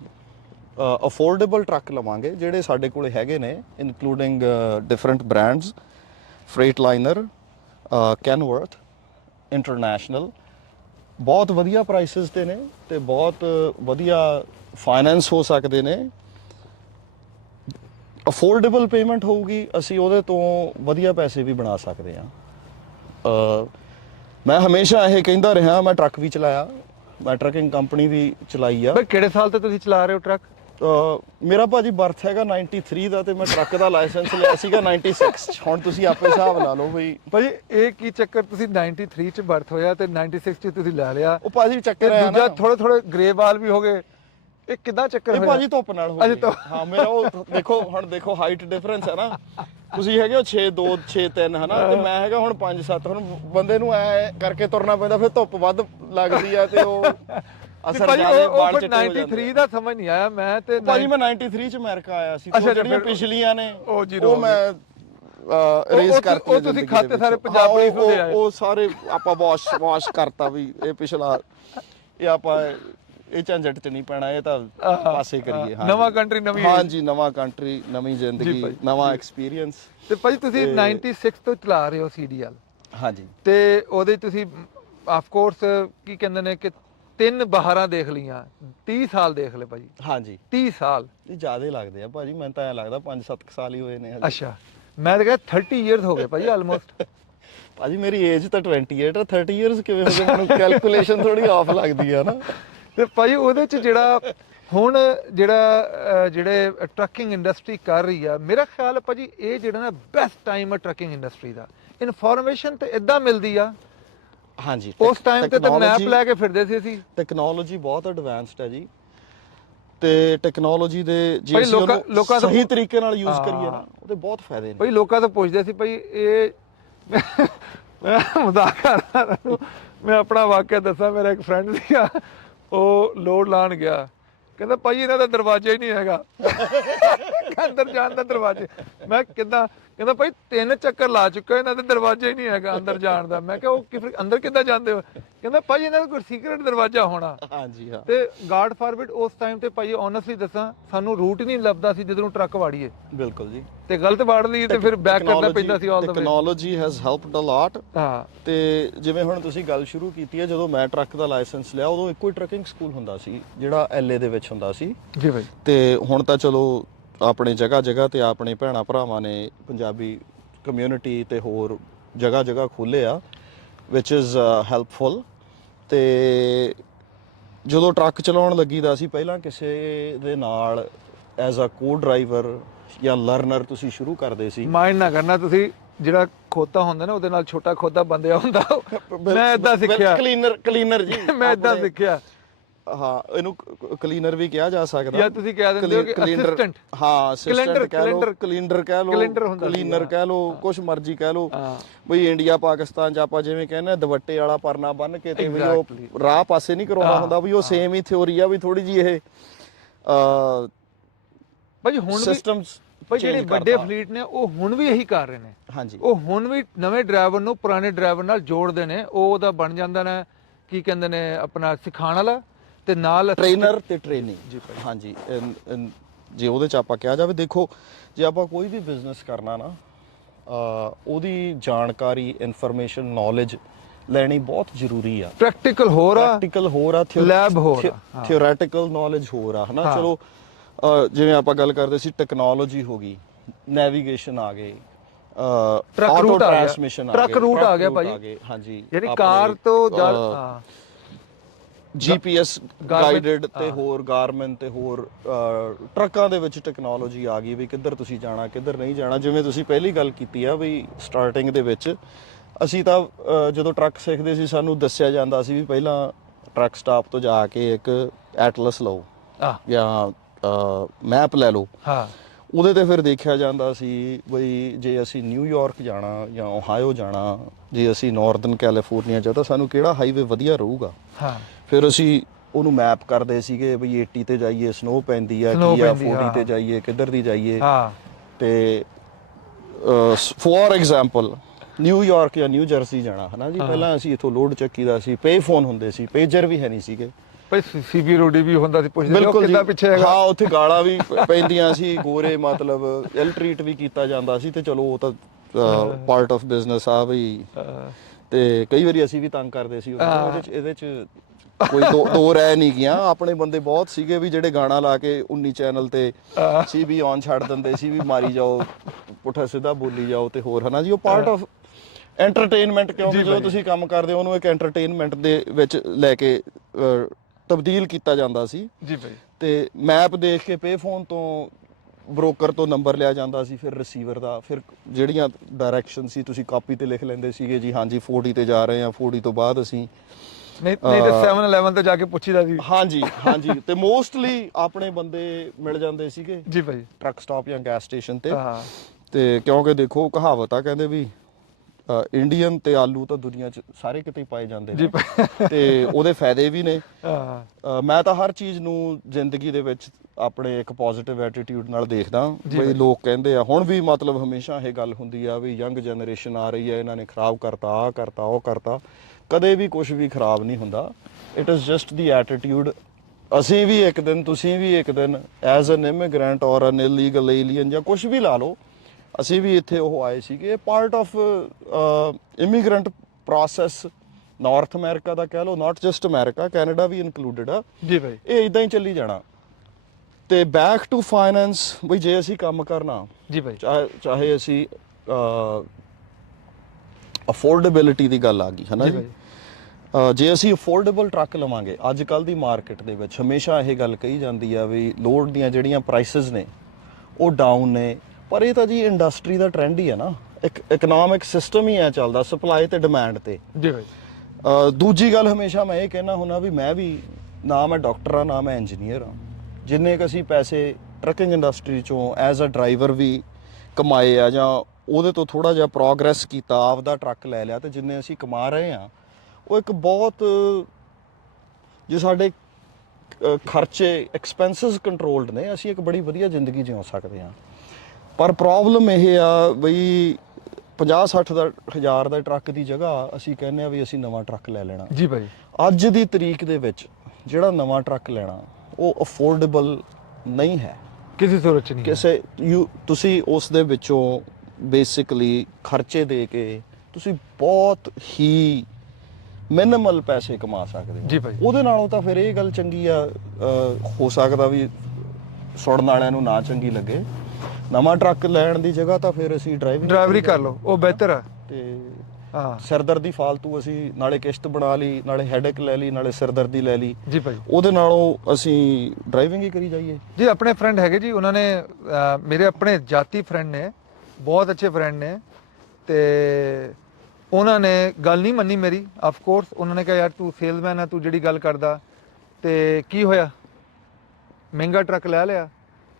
ਅਫੋਰਡੇਬਲ ਟਰੱਕ ਲਵਾਂਗੇ ਜਿਹੜੇ ਸਾਡੇ ਕੋਲੇ ਹੈਗੇ ਨੇ including different brands, Freightliner, Kenworth, International, ਬਹੁਤ ਵਧੀਆ ਪ੍ਰਾਈਸਸ ਤੇ ਨੇ ਤੇ ਬਹੁਤ ਵਧੀਆ ਫਾਈਨੈਂਸ ਹੋ ਸਕਦੇ ਨੇ, ਅਫੋਰਡੇਬਲ ਪੇਮੈਂਟ ਹੋਊਗੀ, ਅਸੀਂ ਉਹਦੇ ਤੋਂ ਵਧੀਆ ਪੈਸੇ ਵੀ ਬਣਾ ਸਕਦੇ ਹਾਂ। ਮੈਂ ਹਮੇਸ਼ਾ ਇਹ ਕਹਿੰਦਾ ਰਿਹਾ, ਮੈਂ ਟਰੱਕ ਵੀ ਚਲਾਇਆ, ਮੈਂ ਟਰੱਕਿੰਗ ਕੰਪਨੀ ਵੀ ਚਲਾਈ ਆ। ਬਈ ਕਿਹੜੇ ਸਾਲ ਤੋਂ ਤੁਸੀਂ ਚਲਾ ਰਹੇ ਹੋ ਟਰੱਕ? ਮੇਰਾ ਭਾਜੀ ਬਰਥ ਹੈਗਾ 93 ਦਾ ਤੇ ਮੈਂ ਟਰੱਕ ਦਾ ਲਾਇਸੈਂਸ ਲਿਆ ਸੀਗਾ 96 ਚ। ਹੁਣ ਤੁਸੀਂ ਆਪੇ ਹਿਸਾਬ ਲਾ ਲਓ ਬਈ ਭਾਜੀ ਇਹ ਕੀ ਚੱਕਰ, ਤੁਸੀਂ 93 ਚ ਬਰਥ ਹੋਇਆ ਤੇ 96 ਚ ਤੁਸੀਂ ਲੈ ਲਿਆ। ਉਹ ਭਾਜੀ ਚੱਕਰ ਆਇਆ ਦੂਜਾ ਨਾ, ਥੋੜੇ ਗ੍ਰੇ ਬਾਲ ਵੀ ਹੋ ਗਏ, ਇਹ ਕਿੱਦਾਂ ਚੱਕਰ ਇਹ ਹੋਇਆ? ਭਾਜੀ ਧੁੱਪ ਨਾਲ ਹੋ ਗਿਆ। ਹਾਂ ਮੇਰਾ ਉਹ ਦੇਖੋ ਹੁਣ ਦੇਖੋ ਹਾਈਟ ਡਿਫਰੈਂਸ ਹੈ ਨਾ, ਤੁਸੀਂ ਹੈਗੇ ਹੋ 6'2", 6'3" ਹਨਾ ਤੇ ਮੈਂ ਹੈਗਾ ਹੁਣ 5'7". ਹੁਣ ਬੰਦੇ ਨੂੰ ਐ ਕਰਕੇ ਤੁਰਨਾ ਪੈਂਦਾ, ਫਿਰ ਧੁੱਪ ਵੱਧ ਲੱਗਦੀ ਆ ਤੇ ਉਹ ਅਸਰ ਜ਼ਿਆਦਾ ਬਾਲ ਚਿੱਟੇ ਹੋ ਜਾਂਦੇ। 93 ਦਾ ਸਮਝ ਨਹੀਂ ਆਇਆ ਮੈਂ ਤੇ ਭਾਜੀ ਮੈਂ 93 ਚ ਅਮਰੀਕਾ ਆਇਆ ਸੀ, ਤੇ ਜਿਹੜੀਆਂ ਪਿਛਲੀਆਂ ਨੇ ਉਹ ਮੈਂ ਰੇਸ ਕਰਤੀ। ਉਹ ਤੁਸੀਂ ਖਾਤੇ ਸਾਰੇ ਪੰਜਾਬੀ ਹੁੰਦੇ ਆਏ, ਉਹ ਸਾਰੇ ਆਪਾਂ ਵਾਸ਼ ਕਰਤਾ ਵੀ ਇਹ ਪਿਛਲਾ, ਇਹ ਆਪਾਂ ਇਹ ਝੰਜਟ ਚ ਨਹੀਂ ਪੈਣਾ, ਇਹ ਤਾਂ ਪਾਸੇ ਕਰੀਏ। ਨਵਾਂ ਕੰਟਰੀ ਨਵੀਂ, ਹਾਂਜੀ ਨਵਾਂ ਕੰਟਰੀ ਨਵੀਂ ਜ਼ਿੰਦਗੀ ਨਵਾਂ ਐਕਸਪੀਰੀਅੰਸ। ਤੇ ਭਾਜੀ ਤੁਸੀਂ 96 ਤੋਂ ਚਲਾ ਰਹੇ ਹੋ CDL? ਹਾਂਜੀ। ਤੇ ਉਹਦੇ ਤੁਸੀਂ ਆਫ ਕੋਰਸ ਕੀ ਕਹਿੰਦੇ ਨੇ ਕਿ 3 ਬਹਾਰਾਂ ਦੇਖ ਲਈਆਂ, 30 ਸਾਲ ਦੇਖ ਲਏ ਭਾਜੀ। ਹਾਂਜੀ 30 ਸਾਲ ਇਹ ਜ਼ਿਆਦਾ ਲੱਗਦੇ ਆ ਭਾਜੀ, ਮੈਨੂੰ ਤਾਂ ਐ ਲੱਗਦਾ 5-7 ਸਾਲ ਹੀ ਹੋਏ ਨੇ ਹਜੇ। ਅੱਛਾ, ਮੈਂ ਤਾਂ ਕਹਿੰਦਾ 30 ਇਅਰਸ ਹੋ ਗਏ ਭਾਜੀ ਆਲਮੋਸਟ। ਭਾਜੀ ਮੇਰੀ ਏਜ ਤਾਂ 28 ਆ, 30 ਇਅਰਸ ਕਿਵੇਂ ਹੋ ਗਏ ਮੈਨੂੰ ਕੈਲਕੂਲੇਸ਼ਨ ਥੋੜੀ ਆਫ ਲੱਗਦੀ ਆ ਨਾ। ਤੇ ਭਾਜੀ ਉਹਦੇ ਚ ਜਿਹੜਾ ਹੁਣ ਜਿਹੜੇ ਟਰੱਕਿੰਗ ਇੰਡਸਟਰੀ ਕਰ ਰਹੀ ਆ, ਮੇਰਾ ਖਿਆਲ ਹੈ ਭਾਜੀ ਇਹ ਜਿਹੜਾ ਨਾ ਬੈਸਟ ਟਾਈਮ ਹੈ ਟਰੱਕਿੰਗ ਇੰਡਸਟਰੀ ਦਾ। ਇਨਫੋਰਮੇਸ਼ਨ ਤੇ ਇਦਾਂ ਮਿਲਦੀ ਆ। ਹਾਂਜੀ ਉਸ ਟਾਈਮ ਤੇ ਤਾਂ ਮੈਪ ਲੈ ਕੇ ਫਿਰਦੇ ਸੀ ਅਸੀਂ। ਟੈਕਨੋਲੋਜੀ ਬਹੁਤ ਐਡਵਾਂਸਡ ਹੈ ਜੀ, ਤੇ ਟੈਕਨੋਲੋਜੀ ਦੇ ਜੇ ਅਸੀਂ ਲੋਕਾਂ ਸਹੀ ਤਰੀਕੇ ਨਾਲ ਯੂਜ਼ ਕਰੀਏ ਨਾ ਉਹਦੇ ਬਹੁਤ ਫਾਇਦੇ ਨੇ। ਭਾਈ ਲੋਕਾਂ ਤੋਂ ਪੁੱਛਦੇ ਸੀ ਭਾਈ ਇਹ ਮੈਂ ਮਜ਼ਾਕ ਕਰ ਰਿਹਾ, ਮੈਂ ਆਪਣਾ ਵਾਕਿਆ ਦੱਸਾਂ। ਮੇਰਾ ਇੱਕ ਫਰੈਂਡ ਸੀਗਾ, ਉਹ ਲੋਡ ਲਾਣ ਗਿਆ, ਕਹਿੰਦਾ ਭਾਈ ਇਹਨਾਂ ਦਾ ਦਰਵਾਜ਼ਾ ਹੀ ਨਹੀਂ ਹੈਗਾ ਅੰਦਰ ਜਾਣ ਦਾ ਦਰਵਾਜ਼ੇ। ਮੈਂ ਕਿੱਦਾਂ? ਕਹਿੰਦਾ ਭਾਈ 3 ਚੱਕਰ ਲਾ ਚੁੱਕਾ, ਇਹਨਾਂ ਦਾ ਦਰਵਾਜ਼ਾ ਹੀ ਨਹੀਂ ਹੈਗਾ ਅੰਦਰ ਜਾਣ ਦਾ। ਮੈਂ ਕਿਹਾ ਉਹ ਅੰਦਰ ਕਿੱਦਾਂ ਜਾਂਦੇ ਹੋ? ਕਹਿੰਦਾ ਭਾਈ ਇਹਨਾਂ ਦਾ ਕੋਈ ਸੀਕ੍ਰੇਟ ਦਰਵਾਜ਼ਾ ਹੋਣਾ। ਹਾਂਜੀ ਹਾਂ। ਤੇ ਗਾਡ ਫਾਰਬਿਡ ਉਸ ਟਾਈਮ ਤੇ ਭਾਈ ਓਨੈਸਟਲੀ ਦੱਸਾਂ ਸਾਨੂੰ ਰੂਟ ਹੀ ਨਹੀਂ ਲੱਭਦਾ ਸੀ ਜਦੋਂ ਟਰੱਕ ਵਾੜੀਏ। ਬਿਲਕੁਲ ਜੀ। ਤੇ ਗਲਤ ਵਾੜ ਲਈ ਤੇ ਫਿਰ ਬੈਕ ਕਰਨਾ ਪੈਂਦਾ ਸੀ ਆਲ ਦਾ ਵੇ। ਟੈਕਨੋਲੋਜੀ ਹੈਜ਼ ਹੈਲਪਡ ਅ ਲੋਟ। ਹਾਂ। ਤੇ ਜਿਵੇਂ ਹੁਣ ਤੁਸੀਂ ਗੱਲ ਸ਼ੁਰੂ ਕੀਤੀ ਹੈ, ਜਦੋਂ ਮੈਂ ਟਰੱਕ ਦਾ ਲਾਇਸੈਂਸ ਲਿਆ ਉਦੋਂ ਇੱਕੋ ਹੀ ਟਰੱਕਿੰਗ ਸਕੂਲ ਹੁੰਦਾ ਸੀ ਜਿਹੜਾ LA ਦੇ ਵਿੱਚ ਹੁੰਦਾ ਸੀ। ਜੀ ਭਾਈ। ਤੇ ਹੁਣ ਤਾਂ ਚਲੋ ਆਪਣੇ ਜਗ੍ਹਾ ਤੇ ਆਪਣੇ ਭੈਣਾਂ ਭਰਾਵਾਂ ਨੇ ਪੰਜਾਬੀ ਕਮਿਊਨਿਟੀ ਤੇ ਹੋਰ ਜਗ੍ਹਾ ਖੋਲ੍ਹੇ ਆ, ਵਿਚ ਇਜ਼ ਹੈਲਪਫੁਲ। ਤੇ ਜਦੋਂ ਟਰੱਕ ਚਲਾਉਣ ਲੱਗੀਦਾ ਸੀ ਪਹਿਲਾਂ ਕਿਸੇ ਦੇ ਨਾਲ ਐਜ਼ ਅ ਕੋ ਡਰਾਈਵਰ ਜਾਂ ਲਰਨਰ ਤੁਸੀਂ ਸ਼ੁਰੂ ਕਰਦੇ ਸੀ। ਮਾਈਂਡ ਨਾ ਕਰਨਾ ਤੁਸੀਂ, ਜਿਹੜਾ ਖੋਤਾ ਹੁੰਦਾ ਨਾ ਉਹਦੇ ਨਾਲ ਛੋਟਾ ਖੋਤਾ ਬੰਦਿਆ ਹੁੰਦਾ। ਮੈਂ ਇਦਾਂ ਸਿੱਖਿਆ। ਕਲੀਨਰ ਜੀ, ਮੈਂ ਇਦਾਂ ਸਿੱਖਿਆ। ਹਾਂ ਇਹਨੂੰ ਕਲੀਨਰ ਵੀ ਕਿਹਾ ਜਾ ਸਕਦਾ, ਜਾਂ ਤੁਸੀਂ ਕਹਿ ਦਿੰਦੇ ਹੋ ਕਿ ਅਸਿਸਟੈਂਟ। ਹਾਂ ਅਸਿਸਟੈਂਟ ਕਹਿ ਲਓ, ਕਲੀਨਰ ਕਹਿ ਲਓ, ਕਲੀਨਰ ਕਹਿ ਲਓ, ਕੁਛ ਮਰਜ਼ੀ ਕਹਿ ਲਓ। ਬਈ ਇੰਡੀਆ ਪਾਕਿਸਤਾਨ ਚ ਆਪਾਂ ਜਿਵੇਂ ਕਹਿੰਦੇ ਦੁਪੱਟੇ ਵਾਲਾ ਪਰਨਾ ਬੰਨ ਕੇ ਤੇ ਵੀ ਉਹ ਰਾਹ ਪਾਸੇ ਨਹੀਂ ਕਰਾਉਣਾ ਹੁੰਦਾ, ਵੀ ਉਹ ਸੇਮ ਹੀ ਥਿਉਰੀ ਆ ਵੀ ਥੋੜੀ ਜੀ ਇਹ ਭਾਈ ਹੁਣ ਸਿਸਟਮਸ। ਭਾਈ ਜਿਹੜੇ ਵੱਡੇ ਫਲੀਟ ਨੇ ਉਹ ਹੁਣ ਵੀ ਇਹੀ ਕਰ ਰਹੇ ਨੇ। ਹਾਂਜੀ, ਉਹ ਹੁਣ ਵੀ ਨਵੇਂ ਡਰਾਈਵਰ ਨੂੰ ਪੁਰਾਣੇ ਡਰਾਈਵਰ ਨਾਲ ਜੋੜਦੇ ਨੇ। ਉਹ ਉਹਦਾ ਬਣ ਜਾਂਦਾ ਨਾ ਕੀ ਕਹਿੰਦੇ ਨੇ ਆਪਣਾ ਸਿਖਾਉਣ ਵਾਲਾ ਤੇ ਨਾਲ ਟ੍ਰੇਨਰ ਤੇ ਟ੍ਰੇਨਿੰਗ। ਹਾਂਜੀ, ਜੇ ਉਹਦੇ ਚ ਆਪਾਂ ਕਿਹਾ ਜਾਵੇ, ਦੇਖੋ ਜੇ ਆਪਾਂ ਕੋਈ ਵੀ ਬਿਜ਼ਨਸ ਕਰਨਾ ਨਾ, ਉਹਦੀ ਜਾਣਕਾਰੀ, ਇਨਫੋਰਮੇਸ਼ਨ, ਨੌਲੇਜ ਲੈਣੀ ਬਹੁਤ ਜ਼ਰੂਰੀ ਆ। ਪ੍ਰੈਕਟੀਕਲ ਹੋਰ ਆ, ਲੈਬ ਹੋਰ ਆ, ਥਿਓਰੈਟੀਕਲ ਨੌਲੇਜ ਹੋਰ ਆ, ਹਨਾ। ਚਲੋ ਜਿਵੇਂ ਆਪਾਂ ਗੱਲ ਕਰਦੇ ਸੀ ਟੈਕਨੋਲੋਜੀ ਹੋ ਗਈ, ਨੈਵੀਗੇਸ਼ਨ ਆ ਗਏ, ਆਟੋ ਟਰਾਂਸਮਿਸ਼ਨ ਆ ਗਿਆ, ਟਰੱਕ ਰੂਟ ਆ ਗਿਆ ਭਾਜੀ। ਹਾਂਜੀ, ਜਿਹੜੀ ਕਾਰ ਤੋਂ ਜ਼ਿਆਦਾ GPS ਗਾਈਡਡ ਤੇ ਹੋਰ ਗਾਰਮਨ ਤੇ ਹੋਰ ਟਰੱਕਾਂ ਦੇ ਵਿੱਚ ਟੈਕਨੋਲੋਜੀ ਆ ਗਈ ਵੀ ਕਿੱਧਰ ਤੁਸੀਂ ਜਾਣਾ, ਕਿੱਧਰ ਨਹੀਂ ਜਾਣਾ। ਜਿਵੇਂ ਤੁਸੀਂ ਪਹਿਲੀ ਗੱਲ ਕੀਤੀ ਆ ਵੀ ਸਟਾਰਟਿੰਗ ਦੇ ਵਿੱਚ ਅਸੀਂ ਤਾਂ ਜਦੋਂ ਟਰੱਕ ਸਿੱਖਦੇ ਸੀ ਸਾਨੂੰ ਦੱਸਿਆ ਜਾਂਦਾ ਸੀ ਵੀ ਪਹਿਲਾਂ ਟਰੱਕ ਸਟਾਪ ਤੋਂ ਜਾ ਕੇ ਇੱਕ ਐਟਲਸ ਲਓ, ਜਾਂ ਮੈਪ ਲੈ ਲਓ, ਹਾਂ ਉਹਦੇ ਤੇ ਫਿਰ ਦੇਖਿਆ ਜਾਂਦਾ ਸੀ ਬਈ ਜੇ ਅਸੀਂ ਨਿਊਯਾਰਕ ਜਾਣਾ ਜਾਂ ਓਹਾਇਓ ਜਾਣਾ, ਜੇ ਅਸੀਂ ਨਾਰਥਰਨ ਕੈਲੀਫੋਰਨੀਆ ਜਾ, ਤਾਂ ਸਾਨੂੰ ਕਿਹੜਾ ਹਾਈਵੇ ਵਧੀਆ ਰਹੂਗਾ। ਹਾਂ ਫਿਰ ਅਸੀਂ ਉਹਨੂੰ ਮੈਪ ਕਰਦੇ ਸੀਗੇ ਬਈ 80 ਤੇ ਜਾਈਏ ਸਨੋ ਪੈਂਦੀ ਆ, Snow ਕੀ ਆ ਪੈਂਦੀ, 40 ਤੇ ਹਾਂ। ਜਾਈਏ, ਕਿੱਧਰ ਦੀ ਜਾਈਏ। ਹਾਂ ਤੇ ਫੋਰ ਐਗਜ਼ਾਮਪਲ ਨਿਊਯਾਰਕ ਜਾਂ ਨਿਊ ਜਰਸੀ ਜਾਣਾ ਹਨਾ ਜੀ, ਹਾਂ। ਪਹਿਲਾਂ ਅਸੀਂ ਇੱਥੋਂ ਲੋਡ ਚੱਕੀ ਦਾ ਸੀ, ਪੇ ਫੋਨ ਹੁੰਦੇ ਸੀ, ਪੇਜਰ ਵੀ ਹੈ ਨਹੀਂ ਸੀਗੇ। ਭਾਈ ਸੀਬੀ ਰੋਡੀ ਵੀ ਹੁੰਦਾ ਸੀ, ਪੁੱਛਦੇ ਸੀ ਉਹ ਬਿਲਕੁਲ ਜੀ, ਕਿੱਦਾਂ ਪਿੱਛੇ ਹੈਗਾ। ਹਾਂ ਉੱਥੇ ਗਾਲਾਂ ਵੀ ਪੈਂਦੀਆਂ ਸੀ, ਗੋਰੇ ਮਤਲਬ ਇਲ ਟਰੀਟ ਵੀ ਕੀਤਾ ਜਾਂਦਾ ਸੀ, ਤੇ ਚਲੋ ਉਹ ਤਾਂ ਪਾਰਟ ਆਫ ਬਿਜ਼ਨਸ ਆ ਬਈ। ਤੇ ਕਈ ਵਾਰੀ ਅਸੀਂ ਵੀ ਤੰਗ ਕਰਦੇ ਸੀ ਉਹਦੇ ਚ, ਇਹਦੇ ਚ ਕੋਈ ਦੋ ਰਹਿ ਨਹੀਂ ਗਿਆ। ਆਪਣੇ ਬੰਦੇ ਬਹੁਤ ਸੀਗੇ ਵੀ ਜਿਹੜੇ ਗਾਣਾ ਲਾ ਕੇ 19 ਚੈਨਲ ਤੇ ਸੀਬੀ ਔਨ ਛੱਡ ਦਿੰਦੇ ਸੀ ਵੀ ਮਾਰੀ ਜਾਓ, ਪੁੱਠਾ ਸਿੱਧਾ ਬੋਲੀ ਜਾਓ, ਤੇ ਹੋਰ ਹਨਾ ਜੀ, ਉਹ ਪਾਰਟ ਆਫ ਐਂਟਰਟੇਨਮੈਂਟ, ਕਿਉਂਕਿ ਜਦੋਂ ਤੁਸੀਂ ਕੰਮ ਕਰਦੇ ਹੋ ਉਹਨੂੰ ਇੱਕ ਐਂਟਰਟੇਨਮੈਂਟ ਦੇ ਵਿੱਚ ਲੈ ਕੇ ਤਬਦੀਲ ਕੀਤਾ ਜਾਂਦਾ ਸੀ ਜੀ ਭਾਈ। ਤੇ ਮੈਪ ਦੇਖ ਕੇ ਪੇ ਫੋਨ ਤੋਂ ਬ੍ਰੋਕਰ ਤੋਂ ਨੰਬਰ ਲਿਆ ਜਾਂਦਾ ਸੀ, ਫਿਰ ਰਿਸੀਵਰ ਦਾ, ਫਿਰ ਜਿਹੜੀਆਂ ਡਾਇਰੈਕਸ਼ਨ ਸੀ ਤੁਸੀਂ ਕਾਪੀ ਤੇ ਲਿਖ ਲੈਂਦੇ ਸੀਗੇ ਜੀ, ਹਾਂਜੀ 40 ਤੇ ਜਾ ਰਹੇ ਹਾਂ, 40 ਤੋਂ ਬਾਅਦ ਅਸੀਂ ਨਹੀਂ ਤੇ 7-11 ਤੇ ਜਾ ਕੇ ਪੁੱਛੀਦਾ ਸੀ। ਹਾਂਜੀ ਹਾਂਜੀ। ਤੇ ਮੋਸਟਲੀ ਆਪਣੇ ਬੰਦੇ ਮਿਲ ਜਾਂਦੇ ਸੀਗੇ ਜੀ ਭਾਈ। ਟਰੱਕ ਸਟਾਪ ਜਾਂ ਗੈਸ ਸਟੇਸ਼ਨ ਤੇ। ਹਾਂ ਤੇ ਕਿਉਂਕਿ ਦੇਖੋ ਕਹਾਵਤ ਆ, ਕਹਿੰਦੇ ਵੀ ਇੰਡੀਅਨ ਤੇ ਆਲੂ ਤਾਂ ਦੁਨੀਆ 'ਚ ਸਾਰੇ ਕਿਤੇ ਹੀ ਪਾਏ ਜਾਂਦੇ ਜੀ ਨੇ, ਤੇ ਉਹਦੇ ਫਾਇਦੇ ਵੀ ਨੇ। ਹਾਂ ਮੈਂ ਤਾਂ ਹਰ ਚੀਜ਼ ਨੂੰ ਜ਼ਿੰਦਗੀ ਦੇ ਵਿੱਚ ਆਪਣੇ ਇੱਕ ਪੋਜ਼ਿਟਿਵ ਐਟੀਟਿਊਡ ਨਾਲ ਦੇਖਦਾ ਬਈ। ਲੋਕ ਕਹਿੰਦੇ ਆ ਹੁਣ ਵੀ, ਮਤਲਬ ਹਮੇਸ਼ਾ ਇਹ ਗੱਲ ਹੁੰਦੀ ਆ ਵੀ ਯੰਗ ਜਨਰੇਸ਼ਨ ਆ ਰਹੀ ਹੈ, ਇਹਨਾਂ ਨੇ ਖਰਾਬ ਕਰਤਾ, ਆਹ ਕਰਤਾ, ਉਹ ਕਰਤਾ। ਕਦੇ ਵੀ ਕੁਝ ਵੀ ਖਰਾਬ ਨਹੀਂ ਹੁੰਦਾ, it is just the attitude. ਅਸੀਂ ਵੀ ਇੱਕ ਦਿਨ, ਤੁਸੀਂ ਵੀ ਇੱਕ ਦਿਨ, ਐਜ਼ ਐਨ ਇਮੀਗ੍ਰੈਂਟ ਔਰ ਐਨ ਇਲੀਗਲ ਏਲੀਅਨ ਜਾਂ ਕੁਝ ਵੀ ਲਾ ਲਓ, ਅਸੀਂ ਵੀ ਇੱਥੇ ਉਹ ਆਏ ਸੀਗੇ, part of immigrant process. North America ਦਾ ਕਹਿ ਲਓ, ਨਾਟ ਜਸਟ ਅਮਰੀਕਾ, ਕੈਨੇਡਾ ਵੀ ਇਨਕਲੂਡਡ ਆ ਜੀ ਭਾਈ। ਇਹ ਇਦਾਂ ਹੀ ਚੱਲੀ ਜਾਣਾ। ਤੇ ਬੈਕ ਟੂ ਫਾਈਨੈਂਸ, ਬਈ ਜੇ ਅਸੀਂ ਕੰਮ ਕਰਨਾ, ਜੀ ਭਾਈ। ਚਾਹੇ ਅਸੀਂ ਅਫੋਰਡੇਬਿਲਿਟੀ ਦੀ ਗੱਲ ਆ ਗਈ ਹੈ ਨਾ ਜੀ। ਜੇ ਅਸੀਂ ਅਫੋਰਡੇਬਲ ਟਰੱਕ ਲਵਾਂਗੇ, ਅੱਜ ਕੱਲ ਦੀ ਮਾਰਕੀਟ ਦੇ ਵਿੱਚ ਹਮੇਸ਼ਾ ਇਹ ਗੱਲ ਕਹੀ ਜਾਂਦੀ ਆ ਵੀ ਲੋਡ ਦੀਆਂ ਜਿਹੜੀਆਂ ਪ੍ਰਾਈਸਿਸ ਨੇ ਉਹ ਡਾਊਨ ਨੇ, ਪਰ ਇਹ ਤਾਂ ਜੀ ਇੰਡਸਟਰੀ ਦਾ ਟ੍ਰੈਂਡ ਹੀ ਹੈ ਨਾ, ਇੱਕ ਇਕਨੋਮਿਕ ਸਿਸਟਮ ਹੀ ਐ ਚੱਲਦਾ, ਸਪਲਾਈ ਤੇ ਡਿਮਾਂਡ ਤੇ। ਜੀ ਭਾਈ। ਦੂਜੀ ਗੱਲ ਹਮੇਸ਼ਾ ਮੈਂ ਇਹ ਕਹਿਣਾ ਹੁੰਦਾ ਵੀ ਮੈਂ ਵੀ, ਨਾ ਮੈਂ ਡਾਕਟਰ ਆ, ਨਾ ਮੈਂ ਇੰਜੀਨੀਅਰ ਆ, ਜਿੰਨੇ ਕੁ ਅਸੀਂ ਪੈਸੇ ਟਰੱਕਿੰਗ ਇੰਡਸਟਰੀ ਚੋਂ ਐਜ਼ ਅ ਡਰਾਈਵਰ ਵੀ ਕਮਾਏ ਆ, ਜਾਂ ਉਹਦੇ ਤੋਂ ਥੋੜਾ ਜਿਹਾ ਪ੍ਰੋਗਰੈਸ ਕੀਤਾ, ਆਪਦਾ ਟਰੱਕ ਲੈ ਲਿਆ, ਤੇ ਜਿੰਨੇ ਅਸੀਂ ਕਮਾ ਰਹੇ ਆ ਉਹ ਇੱਕ ਬਹੁਤ, ਜੇ ਸਾਡੇ ਖਰਚੇ ਐਕਸਪੈਂਸਸ ਕੰਟਰੋਲਡ ਨੇ, ਅਸੀਂ ਇੱਕ ਬੜੀ ਵਧੀਆ ਜ਼ਿੰਦਗੀ ਜਿਉ ਸਕਦੇ ਹਾਂ। ਪਰ ਪ੍ਰੋਬਲਮ ਇਹ ਆ ਬਈ 50-60 ਹਜ਼ਾਰ ਦਾ ਟਰੱਕ ਦੀ ਜਗ੍ਹਾ ਅਸੀਂ ਕਹਿੰਦੇ ਆ ਵੀ ਅਸੀਂ ਨਵਾਂ ਟਰੱਕ ਲੈ ਲੈਣਾ। ਜੀ ਭਾਈ। ਅੱਜ ਦੀ ਤਰੀਕ ਦੇ ਵਿੱਚ ਜਿਹੜਾ ਨਵਾਂ ਟਰੱਕ ਲੈਣਾ ਉਹ ਅਫੋਰਡੇਬਲ ਨਹੀਂ ਹੈ ਕਿਸੇ ਸੂਰਤ 'ਚ ਨਹੀਂ। ਤੁਸੀਂ ਉਸ ਦੇ ਵਿੱਚੋਂ ਬੇਸਿਕਲੀ ਖਰਚੇ ਦੇ ਕੇ ਤੁਸੀਂ ਬਹੁਤ ਹੀ ਮਿਨੀਮਲ ਪੈਸੇ ਕਮਾ ਸਕਦੇ ਹੋ। ਜੀ ਭਾਈ। ਉਹਦੇ ਨਾਲੋਂ ਤਾਂ ਫਿਰ ਇਹ ਗੱਲ ਚੰਗੀ ਆ, ਹੋ ਸਕਦਾ ਵੀ ਸੁਣਨ ਵਾਲਿਆਂ ਨੂੰ ਨਾ ਚੰਗੀ ਲੱਗੇ, ਨਵਾਂ ਟਰੱਕ ਲੈਣ ਦੀ ਜਗ੍ਹਾ ਤਾਂ ਫਿਰ ਅਸੀਂ ਡਰਾਈਵਰੀ ਕਰ ਲਓ, ਉਹ ਬਿਹਤਰ ਆ। ਤੇ ਹਾਂ, ਸਿਰਦਰਦੀ ਫਾਲਤੂ ਅਸੀਂ ਨਾਲੇ ਕਿਸ਼ਤ ਬਣਾ ਲਈ, ਨਾਲੇ ਹੈਡੇਕ ਲੈ ਲਈ, ਨਾਲੇ ਸਿਰਦਰਦੀ ਲੈ ਲਈ। ਜੀ ਭਾਈ। ਉਹਦੇ ਨਾਲੋਂ ਅਸੀਂ ਡਰਾਈਵਿੰਗ ਹੀ ਕਰੀ ਜਾਈਏ। ਜੀ ਆਪਣੇ ਫਰੈਂਡ ਹੈਗੇ ਜੀ, ਉਹਨਾਂ ਨੇ ਮੇਰੇ ਆਪਣੇ ਜਾਤੀ ਫਰੈਂਡ ਨੇ, ਬਹੁਤ ਅੱਛੇ ਫਰੈਂਡ ਨੇ, ਤੇ ਉਹਨਾਂ ਨੇ ਗੱਲ ਨਹੀਂ ਮੰਨੀ ਮੇਰੀ। ਆਫ ਕੋਰਸ ਉਹਨਾਂ ਨੇ ਕਿਹਾ ਯਾਰ ਤੂੰ ਸੇਲਸਮੈਨ ਆ, ਤੂੰ ਜਿਹੜੀ ਗੱਲ ਕਰਦਾ, ਤੇ ਕੀ ਹੋਇਆ, ਮਹਿੰਗਾ ਟਰੱਕ ਲੈ ਲਿਆ,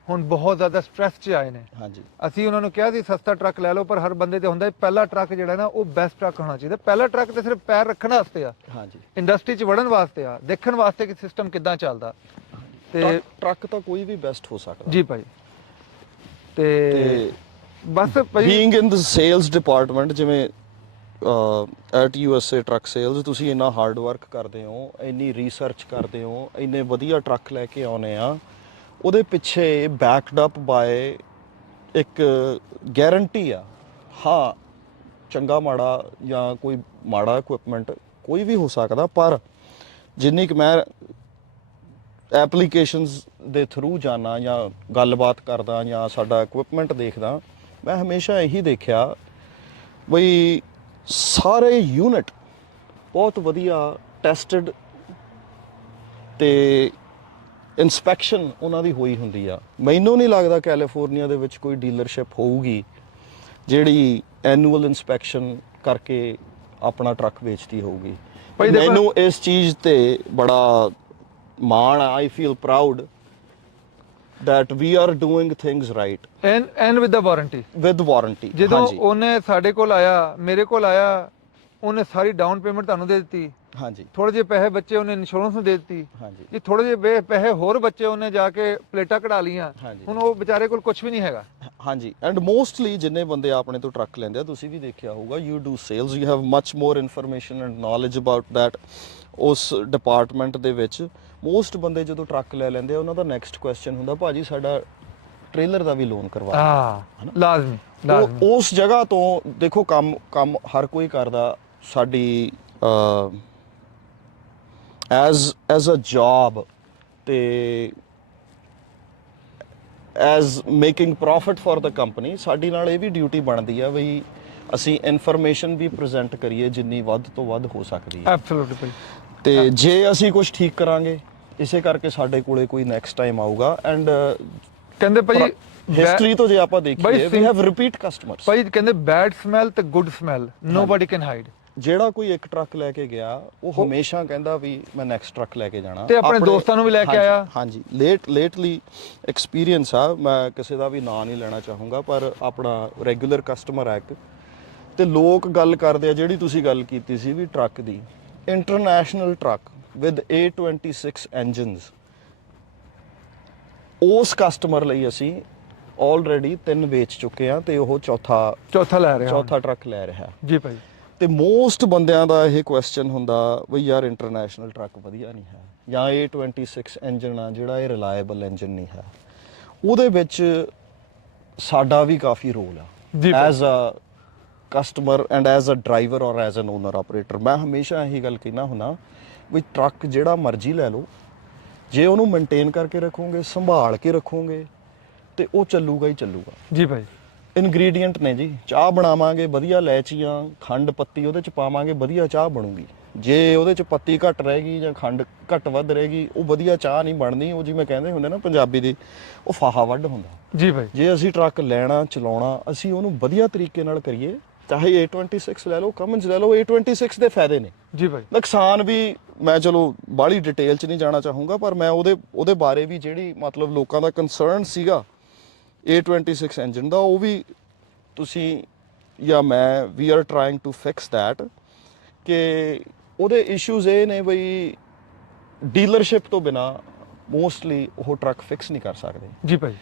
ਹੁਣ ਬਹੁਤ ਜ਼ਿਆਦਾ ਸਟ੍ਰੈਸ 'ਚ ਆਏ ਨੇ। ਹਾਂਜੀ। ਅਸੀਂ ਉਹਨਾਂ ਨੂੰ ਕਿਹਾ ਸੀ ਸਸਤਾ ਟਰੱਕ ਲੈ ਲਓ, ਪਰ ਹਰ ਬੰਦੇ ਤੇ ਹੁੰਦਾ ਪਹਿਲਾ ਟਰੱਕ ਜਿਹੜਾ ਨਾ ਉਹ ਬੈਸਟ ਟਰੱਕ ਹੋਣਾ ਚਾਹੀਦਾ। ਪਹਿਲਾ ਟਰੱਕ ਤੇ ਸਿਰਫ ਪੈਰ ਰੱਖਣ ਵਾਸਤੇ ਆ, ਹਾਂਜੀ, ਇੰਡਸਟਰੀ 'ਚ ਵੜਨ ਵਾਸਤੇ ਆ, ਦੇਖਣ ਵਾਸਤੇ ਕਿ ਸਿਸਟਮ ਕਿੱਦਾਂ ਚੱਲਦਾ। ਤੇ ਟਰੱਕ ਤਾਂ ਕੋਈ ਵੀ ਬੈਸਟ ਹੋ ਸਕਦਾ ਜੀ ਭਾਈ। ਤੇ ਬਸ ਭਾਈ, being in the sales department, ਜਿਵੇਂ ਐਟ USA ਟਰੱਕ ਸੇਲਸ, ਤੁਸੀਂ ਇੰਨਾ ਹਾਰਡ ਵਰਕ ਕਰਦੇ ਹੋ, ਇੰਨੀ ਰਿਸਰਚ ਕਰਦੇ ਹੋ, ਇੰਨੇ ਵਧੀਆ ਟਰੱਕ ਲੈ ਕੇ ਆਉਨੇ ਆ, ਉਹਦੇ ਪਿੱਛੇ ਬੈਕਡ ਅਪ ਬਾਏ ਇੱਕ ਗਾਰੰਟੀ ਆ। ਹਾਂ, ਚੰਗਾ ਮਾੜਾ ਜਾਂ ਕੋਈ ਮਾੜਾ ਇਕੁਇਪਮੈਂਟ ਕੋਈ ਵੀ ਹੋ ਸਕਦਾ, ਪਰ ਜਿੰਨੀ ਕਿ ਮੈਂ ਐਪਲੀਕੇਸ਼ਨਸ ਦੇ ਥਰੂ ਜਾਣਾ ਜਾਂ ਗੱਲਬਾਤ ਕਰਦਾ ਜਾਂ ਸਾਡਾ ਇਕੁਇਪਮੈਂਟ ਦੇਖਦਾ, ਮੈਂ ਹਮੇਸ਼ਾ ਇਹੀ ਦੇਖਿਆ ਬਈ ਸਾਰੇ ਯੂਨਿਟ ਬਹੁਤ ਵਧੀਆ ਟੈਸਟਡ ਤੇ ਇਨਸਪੈਕਸ਼ਨ ਉਹਨਾਂ ਦੀ ਹੋਈ ਹੁੰਦੀ ਆ। ਮੈਨੂੰ ਨਹੀਂ ਲੱਗਦਾ ਕੈਲੀਫੋਰਨੀਆ ਦੇ ਵਿੱਚ ਕੋਈ ਡੀਲਰਸ਼ਿਪ ਹੋਊਗੀ ਜਿਹੜੀ ਐਨੂਅਲ ਇਨਸਪੈਕਸ਼ਨ ਕਰਕੇ ਆਪਣਾ ਟਰੱਕ ਵੇਚਦੀ ਹੋਊਗੀ। ਮੈਨੂੰ ਇਸ ਚੀਜ਼ ਤੇ ਬੜਾ ਮਾਣ ਆ, I feel proud that we are doing things right and with the warranty with warranty ਜਦੋਂ ਹਾਂਜੀ ਉਹਨੇ ਸਾਡੇ ਕੋਲ ਆਇਆ ਮੇਰੇ ਕੋਲ ਆਇਆ ਉਹਨੇ ਸਾਰੀ ਡਾਊਨ ਪੇਮੈਂਟ ਤੁਹਾਨੂੰ ਦੇ ਦਿੱਤੀ ਹਾਂਜੀ ਥੋੜੇ ਜਿਹੇ ਪੈਸੇ ਬੱਚੇ ਉਹਨੇ ਇੰਸ਼ੋਰੈਂਸ ਨੂੰ ਦੇ ਦਿੱਤੀ ਹਾਂਜੀ ਜੀ ਥੋੜੇ ਜਿਹੇ ਪੈਸੇ ਹੋਰ ਬੱਚੇ ਉਹਨੇ ਜਾ ਕੇ ਪਲੇਟਾਂ ਕਢਾ ਲੀਆਂ ਹਾਂਜੀ। ਹੁਣ ਉਹ ਵਿਚਾਰੇ ਕੋਲ ਕੁਝ ਵੀ ਨਹੀਂ ਹੈਗਾ ਹਾਂਜੀ ਐਂਡ ਮੋਸਟਲੀ ਜਿੰਨੇ ਬੰਦੇ ਆਪਣੇ ਤੋਂ ਟਰੱਕ ਲੈਂਦੇ ਆ ਤੁਸੀਂ ਵੀ ਦੇਖਿਆ ਹੋਊਗਾ you do sales you have much more information and knowledge about that ਉਸ ਡਿਪਾਰਟਮੈਂਟ ਦੇ ਵਿੱਚ ਮੋਸਟ ਬੰਦੇ ਜਦੋਂ ਟਰੱਕ ਲੈ ਲੈਂਦੇ ਆ ਉਹਨਾਂ ਦਾ ਨੈਕਸਟ ਕੁਐਸਚਨ ਹੁੰਦਾ ਭਾਜੀ ਸਾਡਾ ਟ੍ਰੇਲਰ ਦਾ ਵੀ ਲੋਨ ਕਰਵਾ ਹਾਂ ਲਾਜ਼ਮੀ ਉਸ ਜਗ੍ਹਾ ਤੋਂ ਦੇਖੋ ਕੰਮ ਹਰ ਕੋਈ ਕਰਦਾ ਸਾਡੀ ਐਜ਼ ਅ ਜੌਬ ਤੇ as making profit for the company ਸਾਡੀ ਨਾਲ ਇਹ ਵੀ ਡਿਊਟੀ ਬਣਦੀ ਆ ਬਈ ਅਸੀਂ ਇਨਫੋਰਮੇਸ਼ਨ ਵੀ ਪ੍ਰੈਜ਼ੈਂਟ ਕਰੀਏ ਜਿੰਨੀ ਵੱਧ ਤੋਂ ਵੱਧ ਹੋ ਸਕਦੀ ਹੈ ਐਬਸੋਲੂਟਲੀ ਤੇ ਜੇ ਅਸੀਂ ਕੁਝ ਠੀਕ ਕਰਾਂਗੇ ਇਸੇ ਕਰਕੇ ਸਾਡੇ ਕੋਲੇ ਕੋਈ ਨੈਕਸਟ ਟਾਈਮ ਆਊਗਾ ਐਂਡ ਕਹਿੰਦੇ ਭਾਈ ਹਿਸਟਰੀ ਤੋਂ ਜੇ ਆਪਾਂ ਦੇਖੀਏ ਵੀ ਹੈਵ ਰਿਪੀਟ ਕਸਟਮਰਸ ਭਾਈ ਕਹਿੰਦੇ ਬੈਡ ਸਮੈਲ ਤੇ good smell nobody can hide ਜਿਹੜਾ ਕੋਈ ਇੱਕ ਟਰੱਕ ਲੈ ਕੇ ਗਿਆ ਉਹ ਹਮੇਸ਼ਾ ਕਹਿੰਦਾ ਵੀ ਮੈਂ ਨੈਕਸਟ ਟਰੱਕ ਲੈ ਕੇ ਜਾਣਾ ਤੇ ਆਪਣੇ ਦੋਸਤਾਂ ਨੂੰ ਵੀ ਲੈ ਕੇ ਆਇਆ ਹਾਂਜੀ ਲੇਟਲੀ ਐਕਸਪੀਰੀਅੰਸ ਆ ਮੈਂ ਕਿਸੇ ਦਾ ਵੀ ਨਾਂ ਨਹੀਂ ਲੈਣਾ ਚਾਹੂੰਗਾ ਪਰ ਆਪਣਾ ਰੈਗੂਲਰ ਕਸਟਮਰ ਆ ਇੱਕ ਤੇ ਲੋਕ ਗੱਲ ਕਰਦੇ ਆ ਜਿਹੜੀ ਤੁਸੀਂ ਗੱਲ ਕੀਤੀ ਸੀ ਵੀ truck the international truck with A26 engines ਉਸ ਕਸਟਮਰ ਲਈ ਅਸੀਂ ਆਲਰੇਡੀ 3 ਵੇਚ ਚੁੱਕੇ ਆ ਤੇ ਉਹ ਚੌਥਾ ਲੈ ਰਿਹਾ ਚੌਥਾ ਟਰੱਕ ਲੈ ਰਿਹਾ ਜੀ ਭਾਈ ਤੇ ਮੋਸਟ ਬੰਦਿਆਂ ਦਾ ਇਹ ਕੁਐਸਚਨ ਹੁੰਦਾ ਬਈ ਯਾਰ ਇੰਟਰਨੈਸ਼ਨਲ ਟਰੱਕ ਵਧੀਆ ਨਹੀਂ ਹੈ ਜਾਂ A26 ਇੰਜਨ ਆ ਜਿਹੜਾ ਇਹ ਰਿਲਾਇਬਲ ਇੰਜਨ ਨਹੀਂ ਹੈ ਉਹਦੇ ਵਿੱਚ ਸਾਡਾ ਵੀ ਕਾਫੀ ਰੋਲ ਆ as a customer and as a driver ਔਰ ਐਜ਼ ਐਨ ਓਨਰ ਆਪਰੇਟਰ ਮੈਂ ਹਮੇਸ਼ਾ ਇਹੀ ਗੱਲ ਕਹਿਣਾ ਹੁੰਦਾ ਵੀ ਟਰੱਕ ਜਿਹੜਾ ਮਰਜ਼ੀ ਲੈ ਲਓ ਜੇ ਉਹਨੂੰ ਮੇਨਟੇਨ ਕਰਕੇ ਰੱਖੋਗੇ ਸੰਭਾਲ ਕੇ ਰੱਖੋਗੇ ਤੇ ਉਹ ਚੱਲੂਗਾ ਹੀ ਚੱਲੂਗਾ ਜੀ ਭਾਈ ਇਨਗਰੀਡੀਐਂਟ ਨੇ ਜੀ ਚਾਹ ਬਣਾਵਾਂਗੇ ਵਧੀਆ ਇਲਾਇਚੀਆਂ ਖੰਡ ਪੱਤੀ ਉਹਦੇ ਚ ਪਾਵਾਂਗੇ ਵਧੀਆ ਚਾਹ ਬਣੂਗੀ ਜੇ ਉਹਦੇ ਚ ਪੱਤੀ ਘੱਟ ਰਹੇਗੀ ਜਾਂ ਖੰਡ ਘੱਟ ਵੱਧ ਰਹੇਗੀ ਉਹ ਵਧੀਆ ਚਾਹ ਨਹੀਂ ਬਣਨੀ ਉਹ ਜਿਵੇਂ ਕਹਿੰਦੇ ਹੁੰਦੇ ਨਾ ਪੰਜਾਬੀ ਦੇ ਉਹ ਫਾਹਾ ਵੱਢ ਹੁੰਦਾ ਜੀ ਭਾਈ ਜੇ ਅਸੀਂ ਟਰੱਕ ਲੈਣਾ ਚਲਾਉਣਾ ਅਸੀਂ ਉਹਨੂੰ ਵਧੀਆ ਤਰੀਕੇ ਨਾਲ ਕਰੀਏ ਚਾਹੇ A26 ਲੈ ਲਓ ਕਮਨਸ ਲੈ ਲਓ A26 ਦੇ ਫਾਇਦੇ ਨੇ ਜੀ ਭਾਈ ਨੁਕਸਾਨ ਵੀ ਮੈਂ ਚਲੋ ਬਾਹਲੀ ਡਿਟੇਲ ਚ ਨਹੀਂ ਜਾਣਾ ਚਾਹੂੰਗਾ ਪਰ ਮੈਂ ਉਹਦੇ ਬਾਰੇ ਵੀ ਜਿਹੜੀ ਮਤਲਬ ਲੋਕਾਂ ਦਾ ਕੰਸਰਨ ਸੀਗਾ A26 ਇੰਜਨ ਦਾ ਉਹ ਵੀ ਤੁਸੀਂ ਜਾਂ ਮੈਂ we are trying to fix that ਕਿ ਉਹਦੇ ਇਸ਼ੂਜ਼ ਇਹ ਨੇ ਬਈ ਡੀਲਰਸ਼ਿਪ ਤੋਂ ਬਿਨਾ ਮੋਸਟਲੀ ਉਹ ਟਰੱਕ ਫਿਕਸ ਨਹੀਂ ਕਰ ਸਕਦੇ ਜੀ ਭਾਈ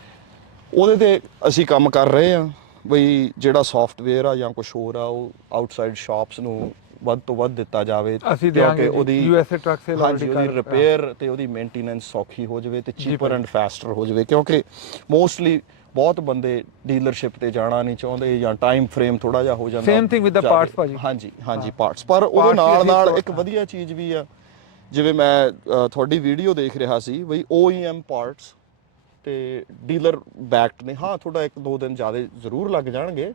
ਉਹਦੇ ਤੇ ਅਸੀਂ ਕੰਮ ਕਰ ਰਹੇ ਹਾਂ ਬਈ ਜਿਹੜਾ ਸੌਫਟਵੇਅਰ ਆ ਜਾਂ ਕੁਝ ਹੋਰ ਆ ਉਹ ਆਊਟਸਾਈਡ ਸ਼ਾਪਸ ਨੂੰ ਵੱਧ ਤੋਂ ਵੱਧ ਦਿੱਤਾ ਜਾਵੇ ਕਿਉਂਕਿ ਉਹਦੀ USA ਟਰੱਕ ਸੇਲ ਉਹਦੀ ਰਿਪੇਅਰ ਤੇ ਉਹਦੀ ਮੇਨਟੇਨੈਂਸ ਸੌਖੀ ਹੋ ਜਾਵੇ ਤੇ ਚੀਪਰ ਐਂਡ ਫਾਸਟਰ ਹੋ ਜਾਵੇ ਕਿਉਂਕਿ ਮੋਸਟਲੀ ਬਹੁਤ ਬੰਦੇ ਡੀਲਰਸ਼ਿਪ ਤੇ ਜਾਣਾ ਨਹੀਂ ਚਾਹੁੰਦੇ ਜਾਂ ਟਾਈਮ ਫਰੇਮ ਥੋੜਾ ਜਿਹਾ ਹੋ ਜਾਂਦਾ same thing with the parts ਭਾਜੀ ਹਾਂਜੀ ਪਾਰਟਸ ਪਰ ਉਹਦੇ ਨਾਲ ਇੱਕ ਵਧੀਆ ਚੀਜ਼ ਵੀ ਆ ਜਿਵੇਂ ਮੈਂ ਤੁਹਾਡੀ ਵੀਡੀਓ ਦੇਖ ਰਿਹਾ ਸੀ ਬਈ OEM ਪਾਰਟਸ ਤੇ ਡੀਲਰ ਬੈਕਡ ਨੇ ਹਾਂ ਥੋੜਾ 1-2 ਦਿਨ ਜ਼ਿਆਦਾ ਜ਼ਰੂਰ ਲੱਗ ਜਾਣਗੇ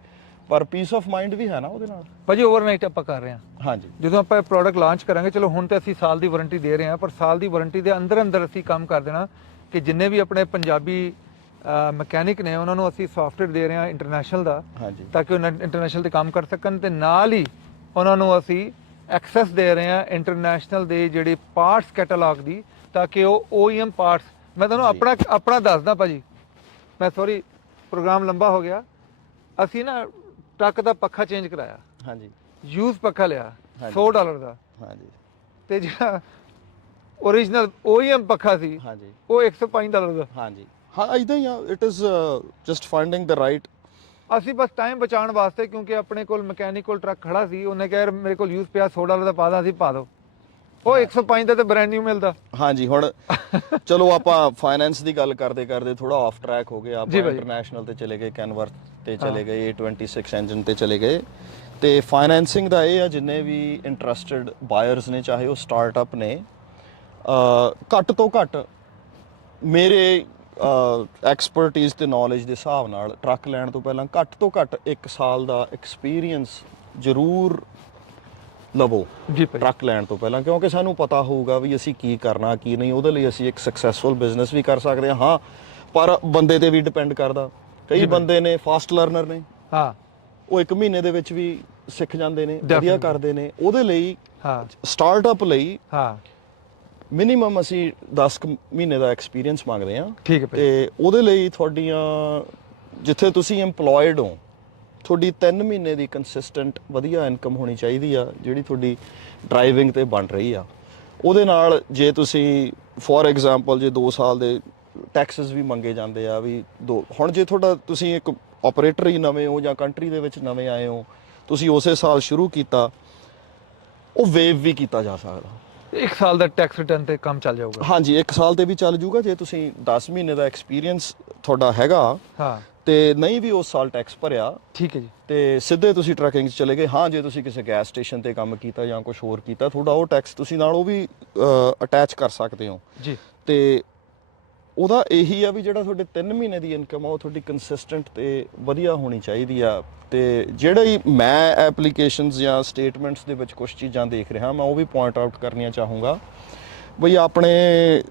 ਪਰ ਪੀਸ ਆਫ ਮਾਈਂਡ ਵੀ ਹੈ ਨਾ ਉਹਦੇ ਨਾਲ ਭਾਜੀ ਓਵਰਨਾਈਟ ਆਪਾਂ ਕਰ ਰਹੇ ਹਾਂ ਹਾਂਜੀ ਜਦੋਂ ਆਪਾਂ ਇਹ ਪ੍ਰੋਡਕਟ ਲਾਂਚ ਕਰਾਂਗੇ ਚਲੋ ਹੁਣ ਤੇ ਅਸੀਂ ਸਾਲ ਦੀ ਵਾਰੰਟੀ ਦੇ ਰਹੇ ਹਾਂ ਪਰ ਸਾਲ ਦੀ ਵਾਰੰਟੀ ਦੇ ਅੰਦਰ ਅਸੀਂ ਕੰਮ ਕਰ ਦੇਣਾ ਕਿ ਜਿੰਨੇ ਵੀ ਆਪਣੇ ਪੰਜਾਬੀ ਮਕੈਨਿਕ ਨੇ ਉਹਨਾਂ ਨੂੰ ਅਸੀਂ ਸੌਫਟਵੇਅਰ ਦੇ ਰਹੇ ਹਾਂ ਇੰਟਰਨੈਸ਼ਨਲ ਦਾ ਤਾਂ ਕਿ ਉਹ ਇੰਟਰਨੈਸ਼ਨਲ ਤੇ ਕੰਮ ਕਰ ਸਕਣ ਤੇ ਨਾਲ ਹੀ ਉਹਨਾਂ ਨੂੰ ਅਸੀਂ ਐਕਸੈਸ ਦੇ ਰਹੇ ਹਾਂ ਇੰਟਰਨੈਸ਼ਨਲ ਦੇ ਜਿਹੜੇ ਪਾਰਟਸ ਕੈਟਾਲੌਗ ਦੀ ਤਾਂ ਕਿ ਉਹ OEM ਪਾਰਟਸ ਮੈਂ ਤੁਹਾਨੂੰ ਆਪਣਾ ਦੱਸਦਾ ਭਾਜੀ ਮੈਂ ਸੌਰੀ ਪ੍ਰੋਗਰਾਮ ਲੰਬਾ ਹੋ ਗਿਆ ਅਸੀਂ ਨਾ ਟਰੱਕ ਦਾ ਪੱਖਾ ਚੇਂਜ ਕਰਾਇਆ ਹਾਂਜੀ ਯੂਜ਼ ਪੱਖਾ ਲਿਆ $100 ਦਾ ਹਾਂਜੀ ਤੇ ਜਿਹੜਾ ਓਰੀਜਨਲ OEM ਪੱਖਾ ਸੀ ਹਾਂਜੀ ਉਹ $105 ਦਾ ਹਾਂਜੀ ਹਾਂ ਇਦਾਂ ਹੀ ਆ it is just finding the right ਅਸੀਂ ਬਸ ਟਾਈਮ ਬਚਾਉਣ ਵਾਸਤੇ ਕਿਉਂਕਿ ਆਪਣੇ ਕੋਲ ਮਕੈਨਿਕ ਕੋਲ ਟਰੱਕ ਖੜਾ ਸੀ ਉਹਨੇ ਕਿਹਾ ਮੇਰੇ ਕੋਲ ਯੂਜ਼ ਪਿਆ $100 ਦਾ ਪਾ ਦਾਂ ਅਸੀਂ ਪਾ ਦਿਓ ਉਹ 105 ਦਾ ਤੇ ਬ੍ਰਾਂਡ ਨਿਊ ਮਿਲਦਾ ਹਾਂਜੀ ਹੁਣ ਚਲੋ ਆਪਾਂ ਫਾਈਨੈਂਸ ਦੀ ਗੱਲ ਕਰਦੇ ਥੋੜਾ ਆਫ ਟਰੈਕ ਹੋ ਗਏ ਆਪਾਂ ਇੰਟਰਨੈਸ਼ਨਲ ਤੇ ਚਲੇ ਗਏ ਕੈਨਵਰਥ ਤੇ ਚਲੇ ਗਏ A26 ਇੰਜਨ ਤੇ ਚਲੇ ਗਏ ਤੇ ਫਾਈਨੈਂਸਿੰਗ ਦਾ ਇਹ ਆ ਜਿੰਨੇ ਵੀ ਇੰਟਰਸਟਿਡ ਬਾਇਰਸ ਨੇ ਚਾਹੇ ਉਹ ਸਟਾਰਟਅਪ ਨੇ ਘੱਟ ਤੋਂ ਘੱਟ ਮੇਰੇ ਐਕਸਪਰਟਿਜ਼ ਤੇ ਨੌਲੇਜ ਦੇ ਹਿਸਾਬ ਨਾਲ ਟਰੱਕ ਲੈਣ ਤੋਂ ਪਹਿਲਾਂ ਘੱਟ ਤੋਂ ਘੱਟ 1 ਸਾਲ ਦਾ ਐਕਸਪੀਰੀਅੰਸ ਜ਼ਰੂਰ ਲਵੋ ਟਰੱਕ ਲੈਣ ਤੋਂ ਪਹਿਲਾਂ ਕਿਉਂਕਿ ਸਾਨੂੰ ਪਤਾ ਹੋਊਗਾ ਵੀ ਅਸੀਂ ਕੀ ਕਰਨਾ ਕੀ ਨਹੀਂ ਉਹਦੇ ਲਈ ਅਸੀਂ ਇੱਕ ਸਕਸੈਸਫੁਲ ਬਿਜ਼ਨਸ ਵੀ ਕਰ ਸਕਦੇ ਹਾਂ ਪਰ ਬੰਦੇ ਤੇ ਵੀ ਡਿਪੈਂਡ ਕਰਦਾ ਕਈ ਬੰਦੇ ਨੇ ਫਾਸਟ ਲਰਨਰ ਨੇ ਉਹ 1 ਮਹੀਨੇ ਦੇ ਵਿੱਚ ਵੀ ਸਿੱਖ ਜਾਂਦੇ ਨੇ ਵਧੀਆ ਕਰਦੇ ਨੇ ਉਹਦੇ ਲਈ ਸਟਾਰਟਅਪ ਲਈ ਮਿਨੀਮਮ ਅਸੀਂ 10 ਮਹੀਨੇ ਦਾ ਐਕਸਪੀਰੀਅੰਸ ਮੰਗਦੇ ਹਾਂ। ਠੀਕ ਹੈ ਭਾਈ। ਤੇ ਉਹਦੇ ਲਈ ਤੁਹਾਡੀਆਂ ਜਿੱਥੇ ਤੁਸੀਂ EMPLOYED ਹੋ ਤੁਹਾਡੀ 3 ਮਹੀਨੇ ਦੀ ਕੰਸਿਸਟੈਂਟ ਵਧੀਆ ਇਨਕਮ ਹੋਣੀ ਚਾਹੀਦੀ ਆ ਜਿਹੜੀ ਤੁਹਾਡੀ ਡਰਾਈਵਿੰਗ ਤੇ ਬਣ ਰਹੀ ਆ। ਉਹਦੇ ਨਾਲ ਜੇ ਤੁਸੀਂ ਫੋਰ ਐਗਜ਼ਾਮਪਲ ਜੇ 2 ਸਾਲ ਦੇ ਟੈਕਸਸ ਵੀ ਮੰਗੇ ਜਾਂਦੇ ਆ ਵੀ ਹੁਣ ਜੇ ਤੁਸੀਂ ਇੱਕ ਆਪਰੇਟਰ ਹੀ ਨਵੇਂ ਹੋ ਜਾਂ ਕੰਟਰੀ ਦੇ ਵਿੱਚ ਨਵੇਂ ਆਏ ਹੋ ਤੁਸੀਂ ਉਸੇ ਸਾਲ ਸ਼ੁਰੂ ਕੀਤਾ ਉਹ ਵੇਵ ਵੀ ਕੀਤਾ ਜਾ ਸਕਦਾ। 1 ਸਾਲ ਦਾ ਟੈਕਸ ਰਿਟਰਨ ਤੇ ਕੰਮ ਚੱਲ ਜਾਊਗਾ। ਹਾਂਜੀ 1 ਸਾਲ ਤੇ ਵੀ ਚੱਲ ਜਾਊਗਾ ਜੇ ਤੁਸੀਂ 10 ਮਹੀਨੇ ਦਾ ਐਕਸਪੀਰੀਅੰਸ ਤੁਹਾਡਾ ਹੈਗਾ ਹਾਂ ਤੇ ਨਹੀਂ ਵੀ ਉਸ ਸਾਲ ਟੈਕਸ ਭਰਿਆ ਠੀਕ ਹੈ ਜੀ ਤੇ ਸਿੱਧੇ ਤੁਸੀਂ ਟਰੱਕਿੰਗ 'ਚ ਚਲੇ ਗਏ। ਹਾਂ ਜੇ ਤੁਸੀਂ ਕਿਸੇ ਗੈਸ ਸਟੇਸ਼ਨ ਤੇ ਕੰਮ ਕੀਤਾ ਜਾਂ ਕੁਝ ਹੋਰ ਕੀਤਾ ਤੁਹਾਡਾ ਉਹ ਟੈਕਸ ਤੁਸੀਂ ਨਾਲ ਉਹ ਵੀ ਅਟੈਚ ਕਰ ਸਕਦੇ ਹੋ ਜੀ। ਤੇ ਉਹਦਾ ਇਹੀ ਆ ਵੀ ਜਿਹੜਾ ਤੁਹਾਡੇ 3 ਮਹੀਨੇ ਦੀ ਇਨਕਮ ਆ ਉਹ ਤੁਹਾਡੀ ਕੰਸਿਸਟੈਂਟ ਤੇ ਵਧੀਆ ਹੋਣੀ ਚਾਹੀਦੀ ਆ। ਤੇ ਜਿਹੜੇ ਮੈਂ ਐਪਲੀਕੇਸ਼ਨਸ ਜਾਂ ਸਟੇਟਮੈਂਟਸ ਦੇ ਵਿੱਚ ਕੁਝ ਚੀਜ਼ਾਂ ਦੇਖ ਰਿਹਾ ਮੈਂ ਉਹ ਵੀ ਪੁਆਇੰਟ ਆਊਟ ਕਰਨੀਆਂ ਚਾਹੂੰਗਾ ਬਈ ਆਪਣੇ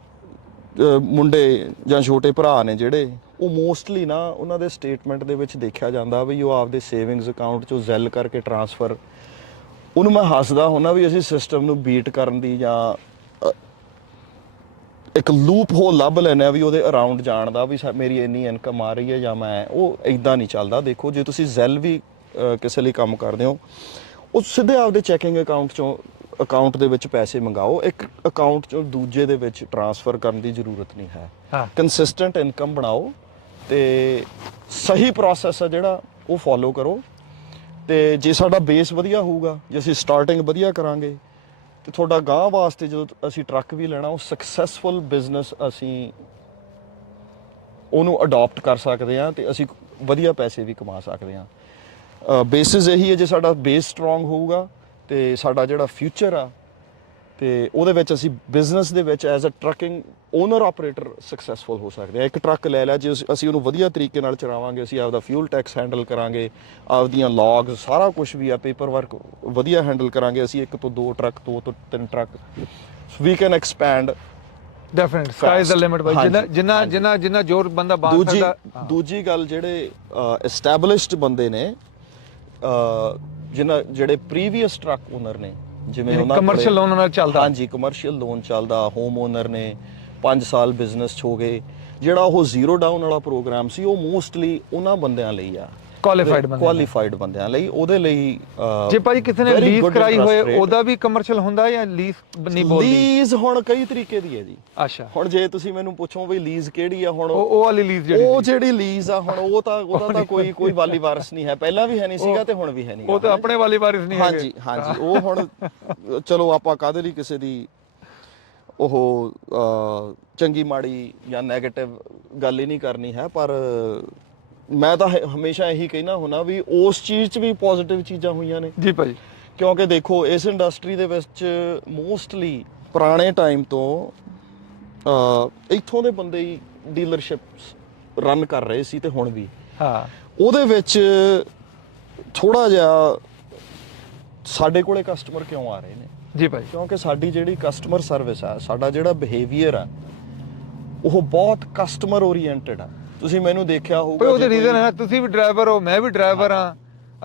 ਮੁੰਡੇ ਜਾਂ ਛੋਟੇ ਭਰਾ ਨੇ ਜਿਹੜੇ ਉਹ ਮੋਸਟਲੀ ਨਾ ਉਹਨਾਂ ਦੇ ਸਟੇਟਮੈਂਟ ਦੇ ਵਿੱਚ ਦੇਖਿਆ ਜਾਂਦਾ ਵੀ ਉਹ ਆਪਦੇ ਸੇਵਿੰਗਸ ਅਕਾਊਂਟ ਚੋਂ ਜ਼ੈਲ ਕਰਕੇ ਟ੍ਰਾਂਸਫਰ ਉਹਨੂੰ ਮੈਂ ਹੱਸਦਾ ਹੁੰਦਾ ਵੀ ਅਸੀਂ ਸਿਸਟਮ ਨੂੰ ਬੀਟ ਕਰਨ ਦੀ ਜਾਂ ਇੱਕ ਲੂਪ ਹੋਲ ਲੱਭ ਲੈਂਦੇ ਆ ਵੀ ਉਹਦੇ ਅਰਾਊਂਡ ਜਾਣ ਦਾ ਵੀ ਮੇਰੀ ਇੰਨੀ ਇਨਕਮ ਆ ਰਹੀ ਹੈ ਜਾਂ ਮੈਂ ਉਹ ਇਦਾਂ ਨਹੀਂ ਚੱਲਦਾ। ਦੇਖੋ ਜੇ ਤੁਸੀਂ ਜ਼ੈਲ ਵੀ ਕਿਸੇ ਲਈ ਕੰਮ ਕਰਦੇ ਹੋ ਉਹ ਸਿੱਧੇ ਆਪਦੇ ਚੈਕਿੰਗ ਅਕਾਊਂਟ ਦੇ ਵਿੱਚ ਪੈਸੇ ਮੰਗਾਓ। ਇੱਕ ਅਕਾਊਂਟ ਚੋਂ ਦੂਜੇ ਦੇ ਵਿੱਚ ਟ੍ਰਾਂਸਫਰ ਕਰਨ ਦੀ ਜ਼ਰੂਰਤ ਨਹੀਂ ਹੈ। ਕੰਸਿਸਟੈਂਟ ਇਨਕਮ ਬਣਾਓ ਤੇ ਸਹੀ ਪ੍ਰੋਸੈਸ ਆ ਜਿਹੜਾ ਉਹ ਫੋਲੋ ਕਰੋ। ਤੇ ਜੇ ਸਾਡਾ ਬੇਸ ਵਧੀਆ ਹੋਊਗਾ ਜੇ ਅਸੀਂ ਸਟਾਰਟਿੰਗ ਵਧੀਆ ਕਰਾਂਗੇ ਤੇ ਤੁਹਾਡਾ ਗਾਂਹ ਵਾਸਤੇ ਜਦੋਂ ਅਸੀਂ ਟਰੱਕ ਵੀ ਲੈਣਾ ਉਹ ਸਕਸੈਸਫੁਲ ਬਿਜ਼ਨਸ ਅਸੀਂ ਉਹਨੂੰ ਅਡਾਪਟ ਕਰ ਸਕਦੇ ਹਾਂ ਤੇ ਅਸੀਂ ਵਧੀਆ ਪੈਸੇ ਵੀ ਕਮਾ ਸਕਦੇ ਹਾਂ। ਬੇਸਿਸ ਇਹੀ ਹੈ ਜੇ ਸਾਡਾ ਬੇਸ ਸਟਰੋਂਗ ਹੋਊਗਾ ਤੇ ਸਾਡਾ ਜਿਹੜਾ ਫਿਊਚਰ ਆ ਤੇ ਉਹਦੇ ਵਿੱਚ ਅਸੀਂ ਬਿਜ਼ਨਸ ਦੇ ਵਿੱਚ as a trucking owner operator successful ਹੋ ਸਕਦੇ ਆ। ਇੱਕ ਟਰੱਕ ਲੈ ਲਿਆ ਜੇ ਅਸੀਂ ਉਹਨੂੰ ਵਧੀਆ ਤਰੀਕੇ ਨਾਲ ਚਲਾਵਾਂਗੇ ਅਸੀਂ ਆਪਦਾ ਫਿਊਲ ਟੈਕਸ ਹੈਂਡਲ ਕਰਾਂਗੇ ਆਪਦੀਆਂ ਲੌਗਸ ਸਾਰਾ ਕੁਝ ਵੀ ਆ ਪੇਪਰ ਵਰਕ ਵਧੀਆ ਹੈਂਡਲ ਕਰਾਂਗੇ ਅਸੀਂ 1 ਤੋਂ 2 ਟਰੱਕ 2 ਤੋਂ 3 truck we can expand definitely sky is the limit ਬਾਈ ਜਿੰਨਾ ਜ਼ੋਰ ਬੰਦਾ ਬਾਹਰ ਸਕਦਾ। ਦੂਜੀ ਗੱਲ ਜਿਹੜੇ ਐਸਟੈਬਲਿਸ਼ਡ ਬੰਦੇ ਨੇ ਜਿਹੜੇ ਪ੍ਰੀਵੀਅਸ ਟਰੱਕ ਓਨਰ ਨੇ ਜਿਵੇਂ ਉਹਨਾਂ ਕਮਰਸ਼ੀਅਲ ਲੋਨ ਨਾਲ ਚੱਲਦਾ। ਹਾਂਜੀ ਕਮਰਸ਼ੀਅਲ ਲੋਨ ਚੱਲਦਾ ਹੋਮ ਓਨਰ ਨੇ 5 ਸਾਲ ਬਿਜ਼ਨਸ 'ਚ ਹੋ ਗਏ ਜਿਹੜਾ ਉਹ ਜ਼ੀਰੋ ਡਾਊਨ ਵਾਲਾ ਪ੍ਰੋਗਰਾਮ ਸੀ ਉਹ ਮੋਸਟਲੀ ਉਹਨਾਂ ਬੰਦਿਆਂ ਲਈ ਆ ਕੁਆਲੀਫਾਈਡ ਬੰਦਿਆਂ ਲਈ। ਉਹਦੇ ਲਈ ਜੇ ਭਾਈ ਕਿਸੇ ਨੇ ਲੀਜ਼ ਕਰਾਈ ਹੋਏ ਉਹਦਾ ਵੀ ਕਮਰਸ਼ੀਅਲ ਹੁੰਦਾ ਜਾਂ ਲੀਜ਼ ਨਹੀਂ ਬੋਲਦੀ? ਲੀਜ਼ ਹੁਣ ਕਈ ਤਰੀਕੇ ਦੀ ਹੈ ਜੀ। ਅੱਛਾ ਹੁਣ ਜੇ ਤੁਸੀਂ ਮੈਨੂੰ ਪੁੱਛੋ ਵੀ ਲੀਜ਼ ਕਿਹੜੀ ਆ ਹੁਣ ਉਹ ਵਾਲੀ ਲੀਜ਼ ਜਿਹੜੀ ਲੀਜ਼ ਆ ਹੁਣ ਉਹਦਾ ਤਾਂ ਕੋਈ ਵਾਲੀ ਵਾਰਿਸ ਨਹੀਂ ਹੈ। ਪਹਿਲਾਂ ਵੀ ਹੈ ਨਹੀਂ ਸੀਗਾ ਤੇ ਹੁਣ ਵੀ ਹੈ ਨਹੀਂ। ਉਹ ਤਾਂ ਆਪਣੇ ਵਾਲੀ ਵਾਰਿਸ ਨਹੀਂ ਹੈਗੇ। ਹਾਂਜੀ ਉਹ ਹੁਣ ਚਲੋ ਆਪਾਂ ਕਾਹਦੇ ਲਈ ਕਿਸੇ ਦੀ ਉਹ ਚੰਗੀ ਮਾੜੀ ਜਾਂ ਨੈਗੇਟਿਵ ਗੱਲ ਹੀ ਨਹੀਂ ਕਰਨੀ ਹੈ ਪਰ ਮੈਂ ਤਾਂ ਹਮੇਸ਼ਾ ਇਹੀ ਕਹਿਣਾ ਹੁੰਦਾ ਵੀ ਉਸ ਚੀਜ਼ 'ਚ ਵੀ ਪੋਜ਼ਿਟਿਵ ਚੀਜ਼ਾਂ ਹੋਈਆਂ ਨੇ ਜੀ ਭਾਜੀ। ਕਿਉਂਕਿ ਦੇਖੋ ਇਸ ਇੰਡਸਟਰੀ ਦੇ ਵਿੱਚ ਮੋਸਟਲੀ ਪੁਰਾਣੇ ਟਾਈਮ ਤੋਂ ਇੱਥੋਂ ਦੇ ਬੰਦੇ ਹੀ ਡੀਲਰਸ਼ਿਪ ਰਨ ਕਰ ਰਹੇ ਸੀ ਤੇ ਹੁਣ ਵੀ ਉਹਦੇ ਵਿੱਚ ਥੋੜਾ ਜਿਹਾ ਸਾਡੇ ਕੋਲੇ ਕਸਟਮਰ ਕਿਉਂ ਆ ਰਹੇ ਨੇ ਜੀ ਭਾਈ ਕਿਉਂਕਿ ਸਾਡੀ ਜਿਹੜੀ ਕਸਟਮਰ ਸਰਵਿਸ ਆ ਸਾਡਾ ਜਿਹੜਾ ਬਿਹੇਵੀਅਰ ਆ ਉਹ ਬਹੁਤ ਕਸਟਮਰ ਓਰੀਐਂਟਡ ਆ। ਤੁਸੀਂ ਮੈਨੂੰ ਦੇਖਿਆ ਹੋਊਗਾ ਉਹਦੇ ਰੀਜ਼ਨ ਹੈ ਤੁਸੀਂ ਵੀ ਡਰਾਈਵਰ ਹੋ ਮੈਂ ਵੀ ਡਰਾਈਵਰ ਹਾਂ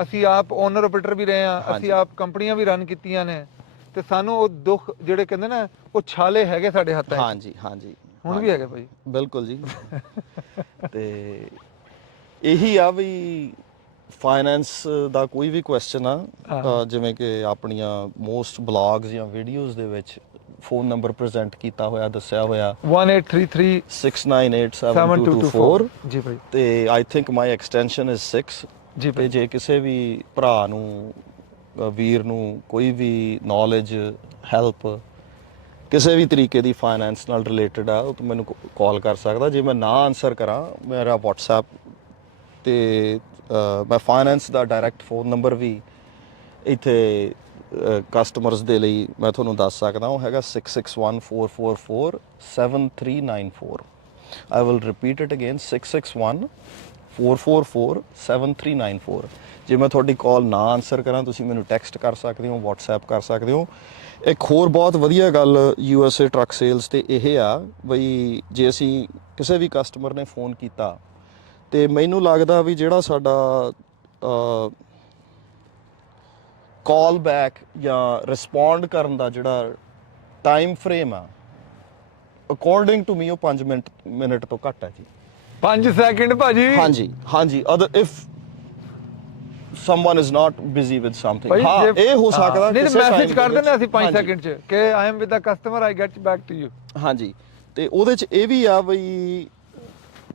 ਅਸੀਂ ਆਪ ਓਨਰ ਆਪਰੇਟਰ ਵੀ ਰਹੇ ਹਾਂ ਅਸੀਂ ਆਪ ਕੰਪਨੀਆਂ ਵੀ ਰਨ ਕੀਤੀਆਂ ਨੇ ਤੇ ਸਾਨੂੰ ਉਹ ਦੁੱਖ ਜਿਹੜੇ ਕਹਿੰਦੇ ਨਾ ਉਹ ਛਾਲੇ ਹੈਗੇ ਸਾਡੇ ਹੱਥਾਂ 'ਚ। ਹਾਂਜੀ ਹੁਣ ਵੀ ਹੈਗੇ ਭਾਈ ਬਿਲਕੁਲ ਜੀ। ਤੇ ਇਹੀ ਆ ਵੀ ਫਾਈਨੈਂਸ ਦਾ ਕੋਈ ਵੀ ਕੁਐਸਚਨ ਆ ਜਿਵੇਂ ਕਿ ਆਪਣੀਆਂ ਮੋਸਟ ਬਲੌਗਸ ਜਾਂ ਵੀਡੀਓਜ਼ ਦੇ ਵਿੱਚ ਫੋਨ ਨੰਬਰ ਪ੍ਰੈਜ਼ੈਂਟ ਕੀਤਾ ਹੋਇਆ ਦੱਸਿਆ ਹੋਇਆ 183369872224 ਜੀ ਭਾਈ ਤੇ I think my extension is 6 ਜੀ ਭਾਈ। ਜੇ ਕਿਸੇ ਵੀ ਭਰਾ ਨੂੰ ਵੀਰ ਨੂੰ ਕੋਈ ਵੀ ਨੌਲੇਜ ਹੈਲਪ ਕਿਸੇ ਵੀ ਤਰੀਕੇ ਦੀ ਫਾਈਨੈਂਸ ਨਾਲ ਰਿਲੇਟਡ ਆ ਉਹ ਮੈਨੂੰ ਕਾਲ ਕਰ ਸਕਦਾ। ਜੇ ਮੈਂ ਨਾ ਆਨਸਰ ਕਰਾਂ ਮੇਰਾ WhatsApp ਤੇ ਮੈਂ ਫਾਈਨੈਂਸ ਦਾ ਡਾਇਰੈਕਟ ਫੋਨ ਨੰਬਰ ਵੀ ਇੱਥੇ ਕਸਟਮਰਸ ਦੇ ਲਈ ਮੈਂ ਤੁਹਾਨੂੰ ਦੱਸ ਸਕਦਾ ਉਹ ਹੈਗਾ 6614447394। I will repeat it again 6614447394। ਜੇ ਮੈਂ ਤੁਹਾਡੀ ਕਾਲ ਨਾ ਆਨਸਰ ਕਰਾਂ ਤੁਸੀਂ ਮੈਨੂੰ ਟੈਕਸਟ ਕਰ ਸਕਦੇ ਹੋ WhatsApp ਕਰ ਸਕਦੇ ਹੋ। ਇੱਕ ਹੋਰ ਬਹੁਤ ਵਧੀਆ ਗੱਲ USA ਟਰੱਕ ਸੇਲਸ ਤੇ ਇਹ ਆ ਬਈ ਜੇ ਅਸੀਂ ਕਿਸੇ ਵੀ ਕਸਟਮਰ ਨੇ ਫੋਨ ਕੀਤਾ ਤੇ ਮੈਨੂੰ ਲੱਗਦਾ ਵੀ ਜਿਹੜਾ ਸਾਡਾ ਕਾਲ ਬੈਕ ਜਾਂ ਰਿਸਪੌਂਡ ਕਰਨ ਦਾ ਜਿਹੜਾ ਟਾਈਮ ਫਰੇਮ ਆ ਅਕੋਰਡਿੰਗ ਟੂ ਮੀ ਉਹ 5 ਮਿੰਟ ਤੋਂ ਘੱਟ ਹੈ ਜੀ 5 ਸੈਕਿੰਡ ਭਾਜੀ। ਹਾਂਜੀ other if someone is not busy with something ਭਾਈ ਹਾਂ ਇਹ ਹੋ ਸਕਦਾ ਨਹੀਂ ਕਿਸੇ ਮੈਸੇਜ time ਕਰ ਦੇ ਦਿੰਦੇ ਵਿੱਚ। ਅਸੀਂ 5 ਹਾਂਜੀ। ਸੈਕਿੰਡ ਚ ਕਿ I am with the customer I get back to you. ਹਾਂਜੀ ਤੇ ਉਹਦੇ ਚ ਇਹ ਵੀ ਆ ਬਈ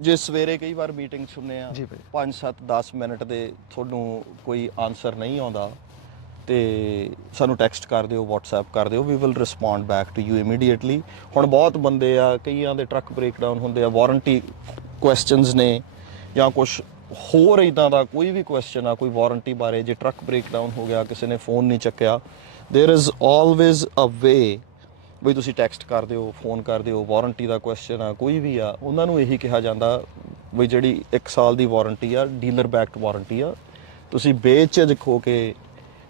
ਜੇ ਸਵੇਰੇ ਕਈ ਵਾਰ ਮੀਟਿੰਗਸ ਹੁੰਦੇ ਆ ਜੀ ਭਾਈ। 5 7 10 ਮਿੰਟ ਦੇ ਤੁਹਾਨੂੰ ਕੋਈ ਆਨਸਰ ਨਹੀਂ ਆਉਂਦਾ ਤੇ ਸਾਨੂੰ ਟੈਕਸਟ ਕਰ ਦਿਓ WhatsApp ਕਰ ਦਿਓ we will respond back to you immediately. ਹੁਣ ਬਹੁਤ ਬੰਦੇ ਆ ਕਈਆਂ ਦੇ ਟਰੱਕ ਬ੍ਰੇਕਡਾਊਨ ਹੁੰਦੇ ਆ ਵਾਰੰਟੀ ਕੁਐਸਚਨਸ ਨੇ ਜਾਂ ਕੁਝ ਹੋਰ ਇਦਾਂ ਦਾ ਕੋਈ ਵੀ ਕੁਐਸਚਨ ਆ ਕੋਈ ਵਾਰੰਟੀ ਬਾਰੇ ਜੇ ਟਰੱਕ ਬ੍ਰੇਕਡਾਊਨ ਹੋ ਗਿਆ ਕਿਸੇ ਨੇ ਫੋਨ ਨਹੀਂ ਚੱਕਿਆ देयर इज ਆਲਵੇਜ਼ ਅ ਵੇ ਬਈ ਤੁਸੀਂ ਟੈਕਸਟ ਕਰ ਦਿਓ ਫੋਨ ਕਰ ਦਿਓ ਵਾਰੰਟੀ ਦਾ ਕੁਐਸਚਨ ਆ ਕੋਈ ਵੀ ਆ ਉਹਨਾਂ ਨੂੰ ਇਹੀ ਕਿਹਾ ਜਾਂਦਾ ਬਈ ਜਿਹੜੀ 1 ਸਾਲ ਦੀ ਵਾਰੰਟੀ ਆ ਡੀਲਰ ਬੈਕਡ ਵਾਰੰਟੀ ਆ ਤੁਸੀਂ ਬੇਝਿਜਕ ਹੋ ਕੇ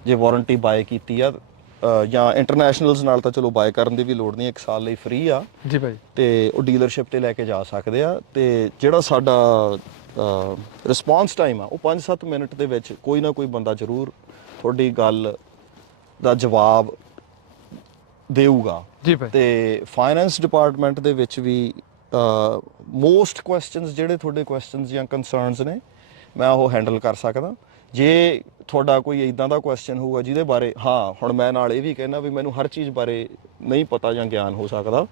ਜੇ ਵਾਰੰਟੀ ਬਾਏ ਕੀਤੀ ਆ ਜਾਂ ਇੰਟਰਨੈਸ਼ਨਲਸ ਨਾਲ ਤਾਂ ਚਲੋ ਬਾਏ ਕਰਨ ਦੀ ਵੀ ਲੋੜ ਨਹੀਂ 1 ਸਾਲ ਲਈ ਫ੍ਰੀ ਆ ਜੀ ਭਾਈ ਤੇ ਉਹ ਡੀਲਰਸ਼ਿਪ ਤੇ ਲੈ ਕੇ ਜਾ ਸਕਦੇ ਆ ਤੇ ਜਿਹੜਾ ਸਾਡਾ ਰਿਸਪੌਂਸ ਟਾਈਮ ਆ ਉਹ 5-7 ਮਿੰਟ ਦੇ ਵਿੱਚ ਕੋਈ ਨਾ ਕੋਈ ਬੰਦਾ ਜ਼ਰੂਰ ਤੁਹਾਡੀ ਗੱਲ ਦਾ ਜਵਾਬ ਦੇਊਗਾ ਜੀ ਭਾਈ। ਤੇ ਫਾਈਨੈਂਸ ਡਿਪਾਰਟਮੈਂਟ ਦੇ ਵਿੱਚ ਵੀ ਮੋਸਟ ਕੁਐਸਚਨਸ ਜਿਹੜੇ ਤੁਹਾਡੇ ਕੁਐਸਚਨਸ ਜਾਂ ਕੰਸਰਨਸ ਨੇ ਮੈਂ ਉਹ ਹੈਂਡਲ ਕਰ ਸਕਦਾ ਜੇ ਤੁਹਾਡਾ ਕੋਈ ਇਦਾਂ ਦਾ ਕੁਐਸਚਨ ਹੋਊਗਾ ਜਿਹਦੇ ਬਾਰੇ ਹਾਂ ਹੁਣ ਮੈਂ ਨਾਲ ਇਹ ਵੀ ਕਹਿਣਾ ਵੀ ਮੈਨੂੰ ਹਰ ਚੀਜ਼ ਬਾਰੇ ਨਹੀਂ ਪਤਾ ਜਾਂ ਗਿਆਨ ਹੋ ਸਕਦਾ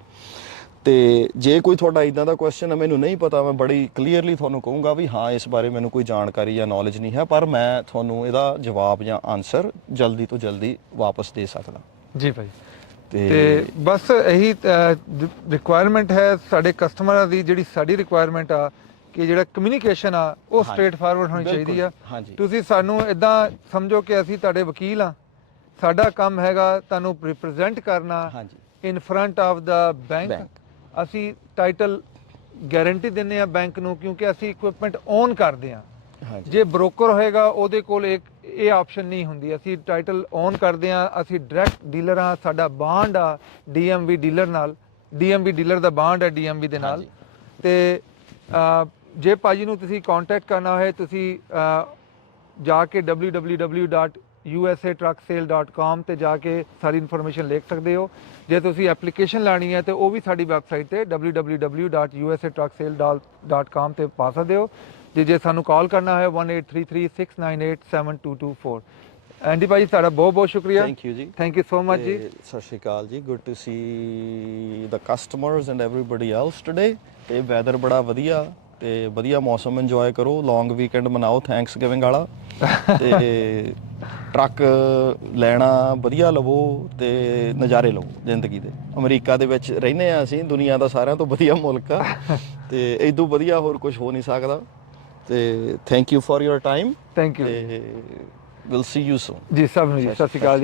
ਤੇ ਜੇ ਕੋਈ ਤੁਹਾਡਾ ਇਦਾਂ ਦਾ ਕੁਐਸਚਨ ਹੈ ਮੈਨੂੰ ਨਹੀਂ ਪਤਾ ਮੈਂ ਬੜੀ ਕਲੀਅਰਲੀ ਤੁਹਾਨੂੰ ਕਹੂੰਗਾ ਵੀ ਹਾਂ ਇਸ ਬਾਰੇ ਮੈਨੂੰ ਕੋਈ ਜਾਣਕਾਰੀ ਜਾਂ ਨੌਲੇਜ ਨਹੀਂ ਹੈ ਪਰ ਮੈਂ ਤੁਹਾਨੂੰ ਇਹਦਾ ਜਵਾਬ ਜਾਂ ਆਨਸਰ ਜਲਦੀ ਤੋਂ ਜਲਦੀ ਵਾਪਸ ਦੇ ਸਕਦਾ। ਜੀ ਭਾਈ। ਤੇ ਤੇ ਬਸ ਇਹੀ ਰਿਕੁਆਇਰਮੈਂਟ ਹੈ ਸਾਡੇ ਕਸਟਮਰਾਂ ਦੀ ਜਿਹੜੀ ਸਾਡੀ ਰਿਕੁਆਇਰਮੈਂਟ ਆ ਕਿ ਜਿਹੜਾ ਕਮਿਊਨੀਕੇਸ਼ਨ ਆ ਉਹ ਸਟ੍ਰੇਟ ਫਾਰਵਰਡ ਹੋਣੀ ਚਾਹੀਦੀ ਆ। ਹਾਂਜੀ ਤੁਸੀਂ ਸਾਨੂੰ ਇਦਾਂ ਸਮਝੋ ਕਿ ਅਸੀਂ ਤੁਹਾਡੇ ਵਕੀਲ ਆ ਸਾਡਾ ਕੰਮ ਹੈਗਾ ਤੁਹਾਨੂੰ ਰਿਪਰੈਜ਼ੈਂਟ ਕਰਨਾ ਹਾਂਜੀ in front of the bank. Bank। ਅਸੀਂ ਟਾਈਟਲ ਗਾਰੰਟੀ ਦਿੰਦੇ ਆ ਬੈਂਕ ਨੂੰ ਕਿਉਂਕਿ ਅਸੀਂ ਇਕਵਿਪਮੈਂਟ ਓਨ ਕਰਦੇ ਆ। ਹਾਂਜੀ ਜੇ ਬ੍ਰੋਕਰ ਹੋਏਗਾ ਉਹਦੇ ਕੋਲ ਇਹ ਆਪਸ਼ਨ ਨਹੀਂ ਹੁੰਦੀ ਅਸੀਂ ਟਾਈਟਲ ਓਨ ਕਰਦੇ ਆ ਅਸੀਂ ਡਾਇਰੈਕਟ ਡੀਲਰ ਆ ਸਾਡਾ ਬਾਂਡ ਆ ਡੀਐਮਵੀ ਡੀਲਰ ਨਾਲ ਡੀਐਮਵੀ ਡੀਲਰ ਦਾ ਬਾਂਡ ਹੈ ਡੀਐਮਵੀ ਦੇ ਨਾਲ। ਤੇ ਜੇ ਭਾਜੀ ਨੂੰ ਤੁਸੀਂ ਕੰਟੈਕਟ ਕਰਨਾ ਹੋਏ ਤੁਸੀਂ ਜਾ ਕੇ www.usatrucksale.com ਤੇ ਜਾ ਕੇ ਸਾਰੀ ਇਨਫੋਰਮੇਸ਼ਨ ਲਿਖ ਸਕਦੇ ਹੋ। ਜੇ ਤੁਸੀਂ ਐਪਲੀਕੇਸ਼ਨ ਲਾਣੀ ਹੈ ਤੇ ਉਹ ਵੀ ਸਾਡੀ ਵੈਬਸਾਈਟ ਤੇ www.usatrucksale.com ਤੇ ਪਾ ਸਕਦੇ ਹੋ। ਜੇ ਸਾਨੂੰ ਕਾਲ ਕਰਨਾ ਹੈ 183369872224। ਐਂਡੀ ਭਾਜੀ ਤੁਹਾਡਾ ਬਹੁਤ ਬਹੁਤ ਸ਼ੁਕਰੀਆ। ਥੈਂਕ ਯੂ ਜੀ ਥੈਂਕ ਯੂ ਸੋ ਮਚ ਜੀ। ਸਤਿ ਸ਼੍ਰੀ ਅਕਾਲ ਜੀ good to see the customers and everybody else today ਤੇ ਵੈਦਰ ਬੜਾ ਵਧੀਆ ਤੇ ਵਧੀਆ ਮੌਸਮ ਇੰਜੋਏ ਕਰੋ ਲੌਂਗ ਵੀਕਐਂਡ ਮਨਾਓ ਥੈਂਕਸ ਗਿਵਿੰਗ ਵਾਲਾ ਤੇ ਟਰੱਕ ਲੈਣਾ ਵਧੀਆ ਲਵੋ ਤੇ ਨਜ਼ਾਰੇ ਲਵੋ ਜ਼ਿੰਦਗੀ ਦੇ। ਅਮਰੀਕਾ ਦੇ ਵਿੱਚ ਰਹਿੰਦੇ ਆ ਅਸੀਂ ਦੁਨੀਆ ਦਾ ਸਾਰਿਆਂ ਤੋਂ ਵਧੀਆ ਮੁਲਕ ਆ ਤੇ ਇਦੋਂ ਵਧੀਆ ਹੋਰ ਕੁਝ ਹੋ ਨਹੀਂ ਸਕਦਾ ਤੇ thank you for your time. Thank you. Will see you ਸੂਨ ਜੀ ਸਭ ਨੂੰ ਜੀ ਸਤਿ ਸ਼੍ਰੀ ਅਕਾਲ।